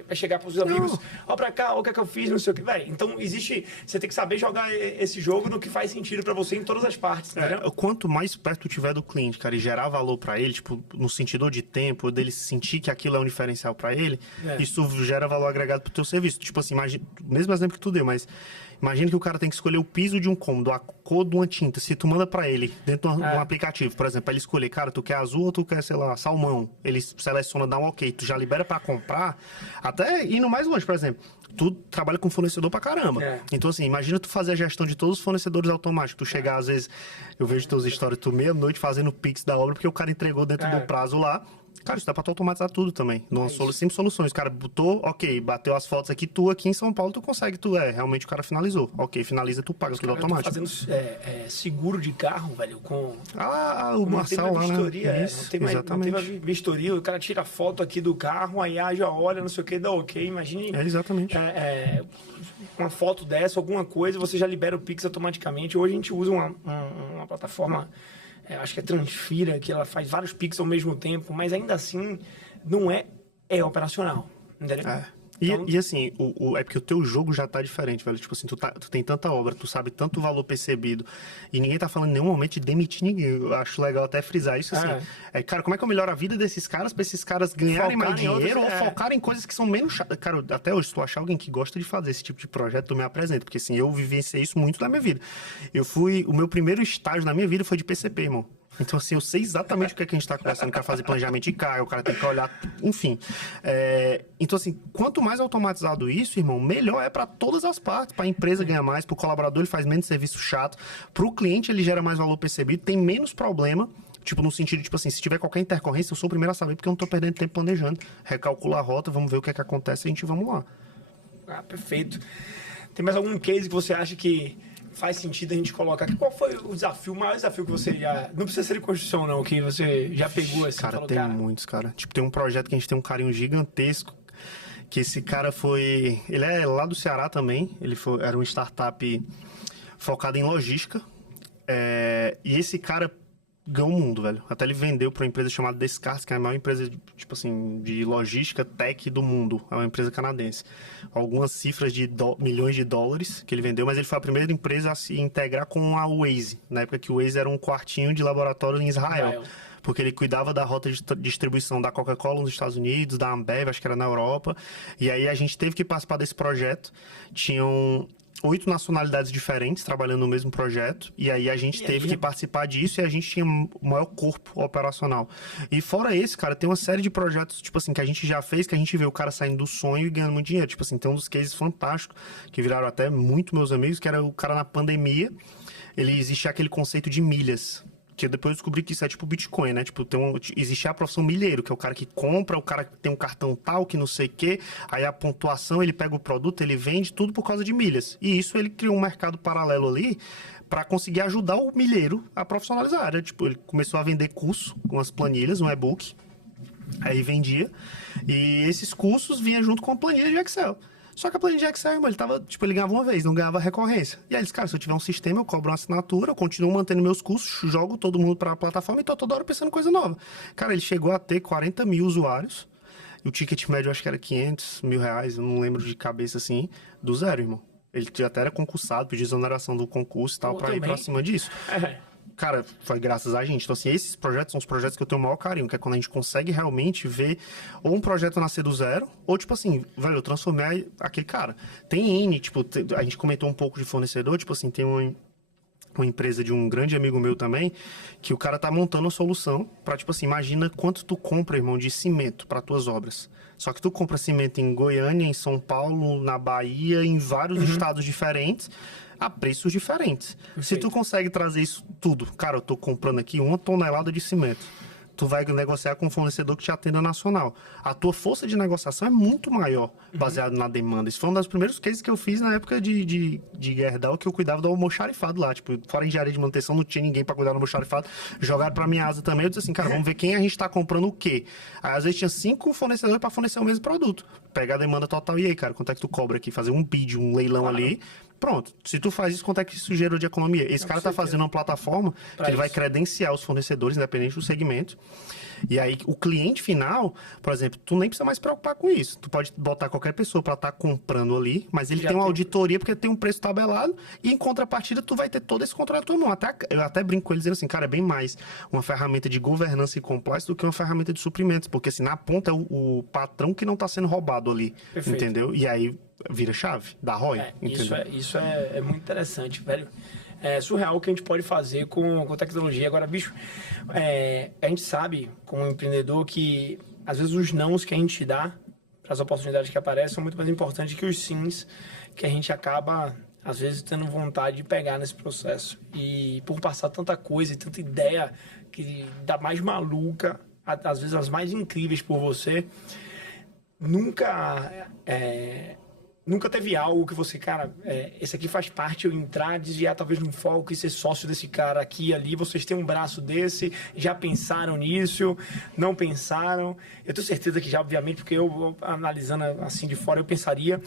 vai chegar pros amigos, ó pra cá, olha o que eu fiz, não sei o que, velho. Então, você tem que saber jogar esse jogo no que faz sentido pra você em todas as partes, entendeu? Quanto mais perto tu tiver do cliente, cara, e gerar valor pra ele, tipo, no sentido de tempo, dele sentir que aquilo é um diferencial pra ele, isso gera valor agregado pro teu serviço. Tipo assim, imagina, mesmo exemplo que tu deu, mas imagina que o cara tem que escolher o piso de um cômodo, a cor de uma tinta. Se tu manda pra ele, dentro de um aplicativo, por exemplo, pra ele escolher, cara, tu quer azul ou tu quer, sei lá, salmão? Ele seleciona, dá um ok, tu já libera pra comprar, até indo mais longe, por exemplo. Tu trabalha com fornecedor pra caramba. Então, assim, imagina tu fazer a gestão de todos os fornecedores automáticos. Tu chegar, às vezes, eu vejo teus stories, tu meia-noite fazendo pix da obra, porque o cara entregou dentro do prazo lá. Cara, isso dá pra tu automatizar tudo também. Sempre soluções. O cara botou, ok, bateu as fotos aqui, tu aqui em São Paulo, tu consegue, realmente o cara finalizou. Ok, finaliza, tu paga tudo automático. Eu tô fazendo seguro de carro, velho, com... o Marçal lá, vistoria, Isso, não tem mais vistoria, o cara tira a foto aqui do carro, aí já olha, não sei o que, dá ok, imagine... exatamente. Uma foto dessa, alguma coisa, você já libera o Pix automaticamente. Hoje a gente usa uma plataforma... acho que é Transfira, que ela faz vários Pix ao mesmo tempo, mas ainda assim não é operacional, entendeu? Então... E assim, é porque o teu jogo já tá diferente, velho. Tipo assim, tu tem tanta obra, tu sabe tanto valor percebido, e ninguém tá falando em nenhum momento de demitir ninguém. Eu acho legal até frisar isso, assim. Cara, como é que eu melhoro a vida desses caras pra esses caras ganharem mais dinheiro ou focar em coisas que são menos chatas? Cara, até hoje, se tu achar alguém que gosta de fazer esse tipo de projeto, tu me apresenta, porque assim, eu vivenciei isso muito na minha vida. O meu primeiro estágio na minha vida foi de PCP, irmão. Então, assim, eu sei exatamente o que a gente está conversando, quer fazer planejamento de carga, o cara tem que olhar, enfim. Então, assim, quanto mais automatizado isso, irmão, melhor é para todas as partes. Para a empresa ganhar mais, para o colaborador ele faz menos serviço chato, para o cliente ele gera mais valor percebido, tem menos problema. Tipo, no sentido, tipo assim, se tiver qualquer intercorrência, eu sou o primeiro a saber, porque eu não tô perdendo tempo planejando. Recalcula a rota, vamos ver o que é que acontece e a gente vamos lá. Perfeito. Tem mais algum case que você acha que faz sentido a gente colocar aqui? Qual foi o maior desafio que você já... Não precisa ser de construção, não, que você já pegou assim? Cara, tem muitos, cara. Tipo, tem um projeto que a gente tem um carinho gigantesco, que esse cara foi... Ele é lá do Ceará também, era uma startup focada em logística, e esse cara ganhou o mundo, velho. Até ele vendeu para uma empresa chamada Descartes, que é a maior empresa, tipo assim, de logística tech do mundo. É uma empresa canadense. Algumas cifras de milhões de dólares que ele vendeu, mas ele foi a primeira empresa a se integrar com a Waze, na época que o Waze era um quartinho de laboratório em Israel. Porque ele cuidava da rota de distribuição da Coca-Cola nos Estados Unidos, da Ambev, acho que era na Europa. E aí a gente teve que participar desse projeto. Tinham 8 nacionalidades diferentes trabalhando no mesmo projeto, e aí a gente teve que participar disso, e a gente tinha o maior corpo operacional. E fora esse, cara, tem uma série de projetos, tipo assim, que a gente já fez, que a gente vê o cara saindo do sonho e ganhando muito dinheiro. Tipo assim, tem um dos cases fantásticos, que viraram até muito meus amigos, que era o cara na pandemia, existe aquele conceito de milhas, que depois eu descobri que isso é tipo Bitcoin, né? Tipo, existe a profissão milheiro, que é o cara que compra, o cara que tem um cartão tal, que não sei o quê, aí a pontuação, ele pega o produto, ele vende, tudo por causa de milhas. E isso ele criou um mercado paralelo ali para conseguir ajudar o milheiro a profissionalizar a área. Tipo, ele começou a vender curso com as planilhas, um e-book, aí vendia, e esses cursos vinham junto com a planilha de Excel. Só que a planilha de Excel, irmão, ele ganhava uma vez, não ganhava recorrência. E aí eles, cara, se eu tiver um sistema, eu cobro uma assinatura, eu continuo mantendo meus custos, jogo todo mundo pra plataforma e tô toda hora pensando em coisa nova. Cara, ele chegou a ter 40 mil usuários, e o ticket médio eu acho que era 500 mil reais, eu não lembro de cabeça assim, do zero, irmão. Ele até era concursado, pediu exoneração do concurso e tal, pra ir pra cima disso. Cara, foi graças a gente. Então, assim, esses projetos são os projetos que eu tenho o maior carinho, que é quando a gente consegue realmente ver ou um projeto nascer do zero, ou, tipo assim, velho, eu transformei aquele cara. Tem N, tipo, a gente comentou um pouco de fornecedor, tipo assim, tem uma empresa de um grande amigo meu também, que o cara tá montando uma solução pra, tipo assim, imagina quanto tu compra, irmão, de cimento para tuas obras. Só que tu compra cimento em Goiânia, em São Paulo, na Bahia, em vários estados diferentes, a preços diferentes. Perfeito. Se tu consegue trazer isso tudo, cara, eu tô comprando aqui 1 tonelada de cimento. Tu vai negociar com um fornecedor que te atenda nacional. A tua força de negociação é muito maior, baseado na demanda. Isso foi um dos primeiros cases que eu fiz na época de Gerdau, que eu cuidava do almoxarifado lá. Tipo, fora engenharia de manutenção, não tinha ninguém para cuidar do almoxarifado. Jogaram pra minha asa também. Eu disse assim, cara, vamos ver quem a gente tá comprando o quê. Aí, às vezes, tinha 5 fornecedores para fornecer o mesmo produto. Pegar a demanda total. E aí, cara, quanto é que tu cobra aqui? Fazer um bid, um leilão ali. Pronto. Se tu faz isso, quanto é que isso gera de economia? Esse cara tá fazendo uma plataforma que ele vai credenciar os fornecedores, independente do segmento. E aí, o cliente final, por exemplo, tu nem precisa mais se preocupar com isso. Tu pode botar qualquer pessoa para estar comprando ali, mas ele tem uma auditoria porque tem um preço tabelado e, em contrapartida, tu vai ter todo esse controle na tua mão. Eu até brinco com ele dizendo assim, cara, é bem mais uma ferramenta de governança e compliance do que uma ferramenta de suprimentos, porque assim, na ponta é o patrão que não tá sendo roubado ali, entendeu? E aí, vira chave, dá ROI, entendeu? Isso é muito interessante, velho. É surreal o que a gente pode fazer com tecnologia. Agora, bicho, a gente sabe, como empreendedor, que às vezes os nãos que a gente dá para as oportunidades que aparecem são muito mais importantes que os sims que a gente acaba, às vezes, tendo vontade de pegar nesse processo. E por passar tanta coisa e tanta ideia que dá mais maluca, às vezes as mais incríveis por você, nunca teve algo que você, cara, esse aqui faz parte, eu entrar, desviar talvez num foco e ser sócio desse cara aqui e ali, vocês têm um braço desse, já pensaram nisso, não pensaram? Eu tenho certeza que já, obviamente, porque eu analisando assim de fora, eu pensaria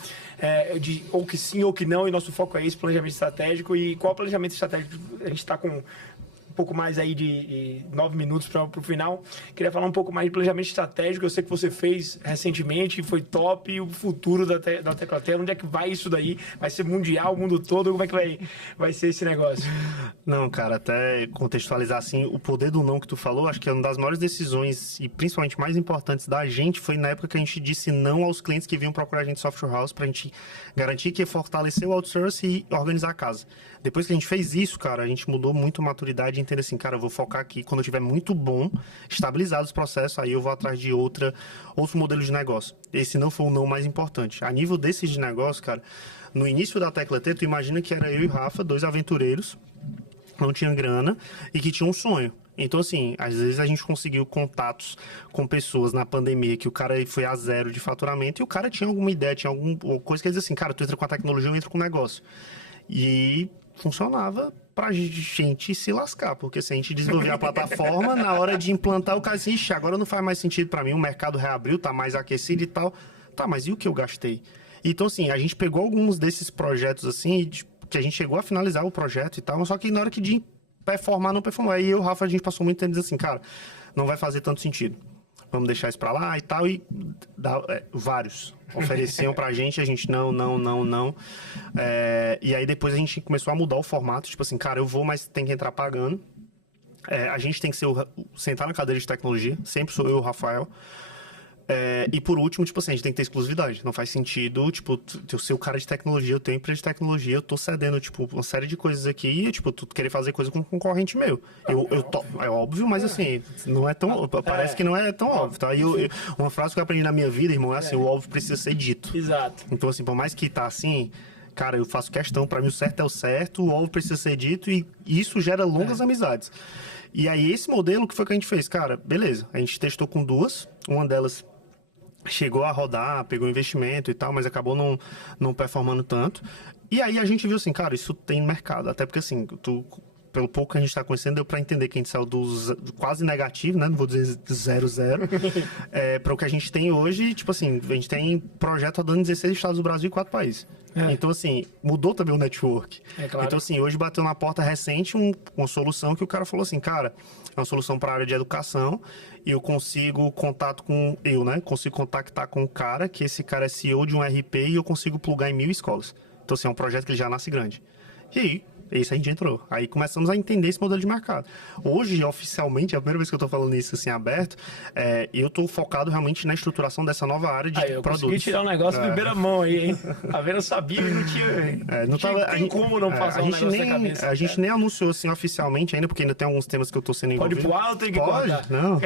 ou que sim ou que não, e nosso foco é esse, planejamento estratégico. E qual planejamento estratégico? A gente está com um pouco mais aí de 9 minutos para o final. Queria falar um pouco mais de planejamento estratégico. Eu sei que você fez recentemente e foi top. E o futuro da Teclatera, onde é que vai isso daí? Vai ser mundial, o mundo todo? Como é que vai ser esse negócio? Não, cara, até contextualizar assim, o poder do não que tu falou, acho que é uma das maiores decisões e principalmente mais importantes da gente foi na época que a gente disse não aos clientes que vinham procurar a gente software house pra gente garantir que ia fortalecer o outsource e organizar a casa. Depois que a gente fez isso, cara, a gente mudou muito a maturidade e entender assim, cara, eu vou focar aqui, quando eu tiver muito bom, estabilizado os processos, aí eu vou atrás de outro modelo de negócio. Esse não foi o não mais importante. A nível desses de negócio, cara, no início da Tecla T, tu imagina que era eu e Rafa, 2 aventureiros, não tinha grana e que tinha um sonho. Então, assim, às vezes a gente conseguiu contatos com pessoas na pandemia que o cara foi a 0 de faturamento e o cara tinha alguma ideia, tinha alguma coisa que ele dizia assim, cara, tu entra com a tecnologia, eu entro com o negócio. E funcionava pra gente se lascar, porque se a gente desenvolver a plataforma, na hora de implantar, o cara disse, ixi, agora não faz mais sentido pra mim, o mercado reabriu, tá mais aquecido e tal. Tá, mas e o que eu gastei? Então, assim, a gente pegou alguns desses projetos, assim, que a gente chegou a finalizar o projeto e tal, só que na hora que de performar, não performou. Aí eu e o Rafa, a gente passou muito tempo dizendo assim, cara, não vai fazer tanto sentido. Vamos deixar isso pra lá e tal, e vários ofereciam pra gente, a gente não. E aí depois a gente começou a mudar o formato, tipo assim, cara, eu vou, mas tem que entrar pagando. A gente tem que sentar na cadeira de tecnologia, sempre sou eu e o Rafael. E por último, tipo assim, a gente tem que ter exclusividade. Não faz sentido, tipo, eu ser o cara de tecnologia, eu tenho empresa de tecnologia, eu tô cedendo, tipo, uma série de coisas aqui e, tipo, tu querer fazer coisa com um concorrente meu. É óbvio, mas assim, não é tão... Parece que não é tão óbvio, tá? E uma frase que eu aprendi na minha vida, irmão, é assim, o óbvio precisa ser dito. Exato. Então, assim, por mais que tá assim... Cara, eu faço questão, pra mim o certo é o certo, o óbvio precisa ser dito e isso gera longas amizades. E aí, esse modelo, que foi que a gente fez? Cara, beleza, a gente testou com 2, uma delas chegou a rodar, pegou investimento e tal, mas acabou não performando tanto. E aí a gente viu assim, cara, isso tem mercado. Até porque assim, pelo pouco que a gente está conhecendo, deu para entender que a gente saiu do quase negativo, né? Não vou dizer 0, para o que a gente tem hoje. Tipo assim, a gente tem projeto rodando em 16 estados do Brasil e 4 países. Então, assim, mudou também o network. Claro. Então, assim, hoje bateu na porta recente uma solução que o cara falou assim, cara, é uma solução para a área de educação e eu consigo consigo contactar com o cara, que esse cara é CEO de um RP e eu consigo plugar em 1000 escolas. Então, assim, é um projeto que ele já nasce grande. E aí, isso a gente entrou. Aí começamos a entender esse modelo de mercado. Hoje, oficialmente, é a primeira vez que eu tô falando isso assim aberto, eu tô focado realmente na estruturação dessa nova área de eu produtos. consegui tirar um negócio de primeira mão aí, hein? Tá vendo? Eu sabia e não tinha... Não tem como não passar um negócio na cabeça. A gente nem anunciou assim oficialmente ainda, porque ainda tem alguns temas que eu tô sendo envolvido. Pode ir pro alto e que Pode? cortar. Não.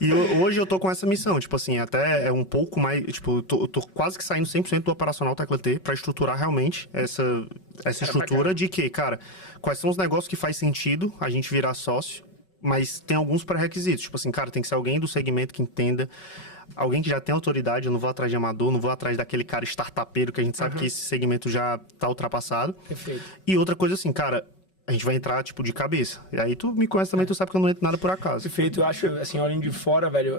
E hoje eu tô com essa missão, tipo assim, até é um pouco mais, tipo, eu tô quase que saindo 100% do operacional Tecla T pra estruturar realmente essa estrutura de que, cara, quais são os negócios que faz sentido a gente virar sócio, mas tem alguns pré-requisitos. Tipo assim, cara, tem que ser alguém do segmento que entenda, alguém que já tem autoridade. Eu não vou atrás de amador, não vou atrás daquele cara startupeiro que a gente sabe que esse segmento já tá ultrapassado. Perfeito. E outra coisa assim, cara, a gente vai entrar, tipo, de cabeça. E aí tu me conhece também, tu sabe que eu não entro nada por acaso. Perfeito. Eu acho, assim, olhando de fora, velho,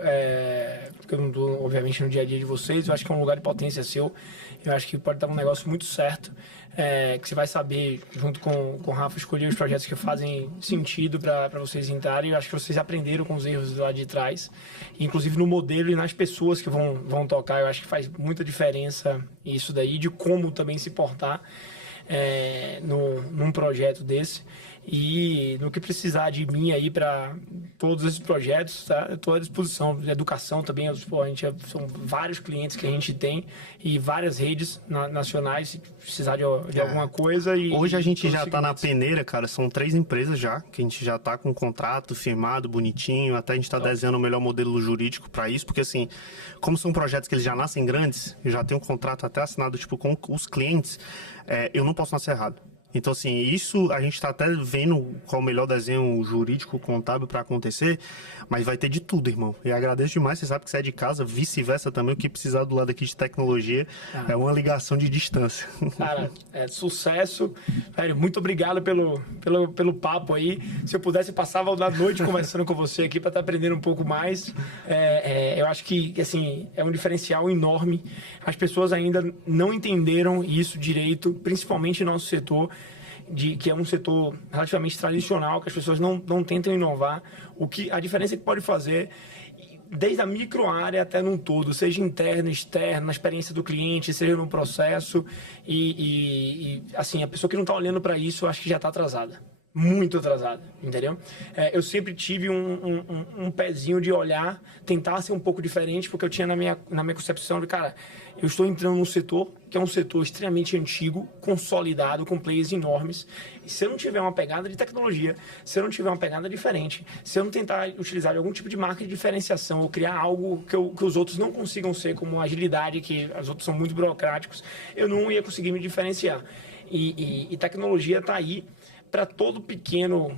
porque eu não tô, obviamente, no dia a dia de vocês, eu acho que é um lugar de potência seu. Eu acho que pode estar um negócio muito certo, que você vai saber, junto com o Rafa, escolher os projetos que fazem sentido para vocês entrarem. Eu acho que vocês aprenderam com os erros lá de trás, inclusive no modelo e nas pessoas que vão tocar. Eu acho que faz muita diferença isso daí, de como também se portar num projeto desse. E no que precisar de mim aí para todos esses projetos, tá? Eu estou à disposição. Educação também, são vários clientes que a gente tem e várias redes nacionais, se precisar de alguma coisa. E hoje a gente já está na peneira, cara, são 3 empresas já, que a gente já está com um contrato firmado, bonitinho, até a gente está desenhando o melhor modelo jurídico para isso, porque assim, como são projetos que eles já nascem grandes, eu já tenho um contrato até assinado tipo, com os clientes, eu não posso nascer errado. Então, assim, isso a gente está até vendo qual o melhor desenho jurídico, contábil para acontecer, mas vai ter de tudo, irmão. E agradeço demais, você sabe que você é de casa, vice-versa também, o que precisar do lado aqui de tecnologia é uma ligação de distância. Cara, sucesso. Velho, muito obrigado pelo papo aí. Se eu pudesse, eu passava a noite conversando com você aqui para estar aprendendo um pouco mais. Eu acho que, assim, é um diferencial enorme. As pessoas ainda não entenderam isso direito, principalmente no nosso setor, que é um setor relativamente tradicional, que as pessoas não tentam inovar. A diferença que pode fazer, desde a micro área até num todo, seja interno, externo, na experiência do cliente, seja no processo. Assim, a pessoa que não está olhando para isso, eu acho que já está atrasada. Muito atrasada, entendeu? Eu sempre tive um pezinho de olhar, tentar ser um pouco diferente, porque eu tinha na minha concepção de, cara, eu estou entrando num setor que é um setor extremamente antigo, consolidado, com players enormes. E se eu não tiver uma pegada de tecnologia, se eu não tiver uma pegada diferente, se eu não tentar utilizar algum tipo de marca de diferenciação ou criar algo que os outros não consigam ser, como agilidade, que os outros são muito burocráticos, eu não ia conseguir me diferenciar. E tecnologia está aí para todo pequeno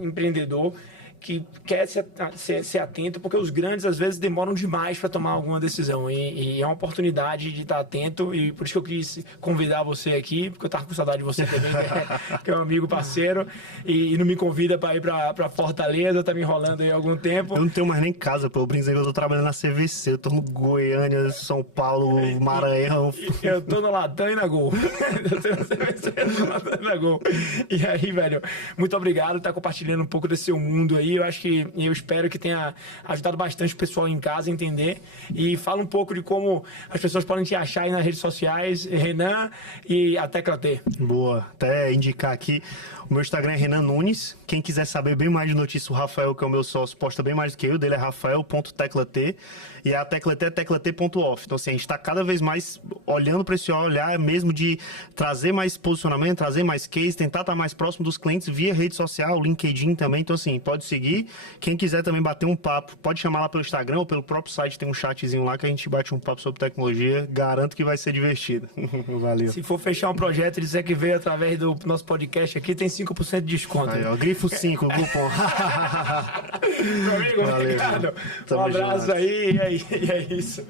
empreendedor que quer ser atento, porque os grandes às vezes demoram demais para tomar alguma decisão e é uma oportunidade de estar atento, e por isso que eu quis convidar você aqui, porque eu estava com saudade de você também, que é um amigo parceiro, e não me convida para ir para Fortaleza, tá me enrolando aí há algum tempo. Eu não tenho mais nem casa, pô, eu brinco que eu tô trabalhando na CVC, eu tô no Goiânia, São Paulo, Maranhão. Eu tô na Latam e na Gol. Eu tô na CVC, eu tô na Latam e na Gol. E aí, velho, muito obrigado por estar compartilhando um pouco desse seu mundo aí. Eu espero que tenha ajudado bastante o pessoal em casa a entender. E fala um pouco de como as pessoas podem te achar aí nas redes sociais, Renan e a Tecla T. Boa, até indicar aqui, o meu Instagram é Renan Nunes. Quem quiser saber bem mais de notícias, o Rafael, que é o meu sócio, posta bem mais do que eu, dele é rafael.teclat, e a Tecla T é teclat.off. Então, assim, a gente está cada vez mais olhando para esse olhar mesmo de trazer mais posicionamento, trazer mais case, tentar estar mais próximo dos clientes via rede social, LinkedIn também. Então, assim, pode seguir. Quem quiser também bater um papo, pode chamar lá pelo Instagram ou pelo próprio site, tem um chatzinho lá que a gente bate um papo sobre tecnologia. Garanto que vai ser divertido. Valeu. Se for fechar um projeto e dizer que veio através do nosso podcast aqui, tem 5% de desconto. Aí, ó, grifo 5, o cupom. Meu amigo, valeu, obrigado. Tamo Um abraço junto. aí, e é isso.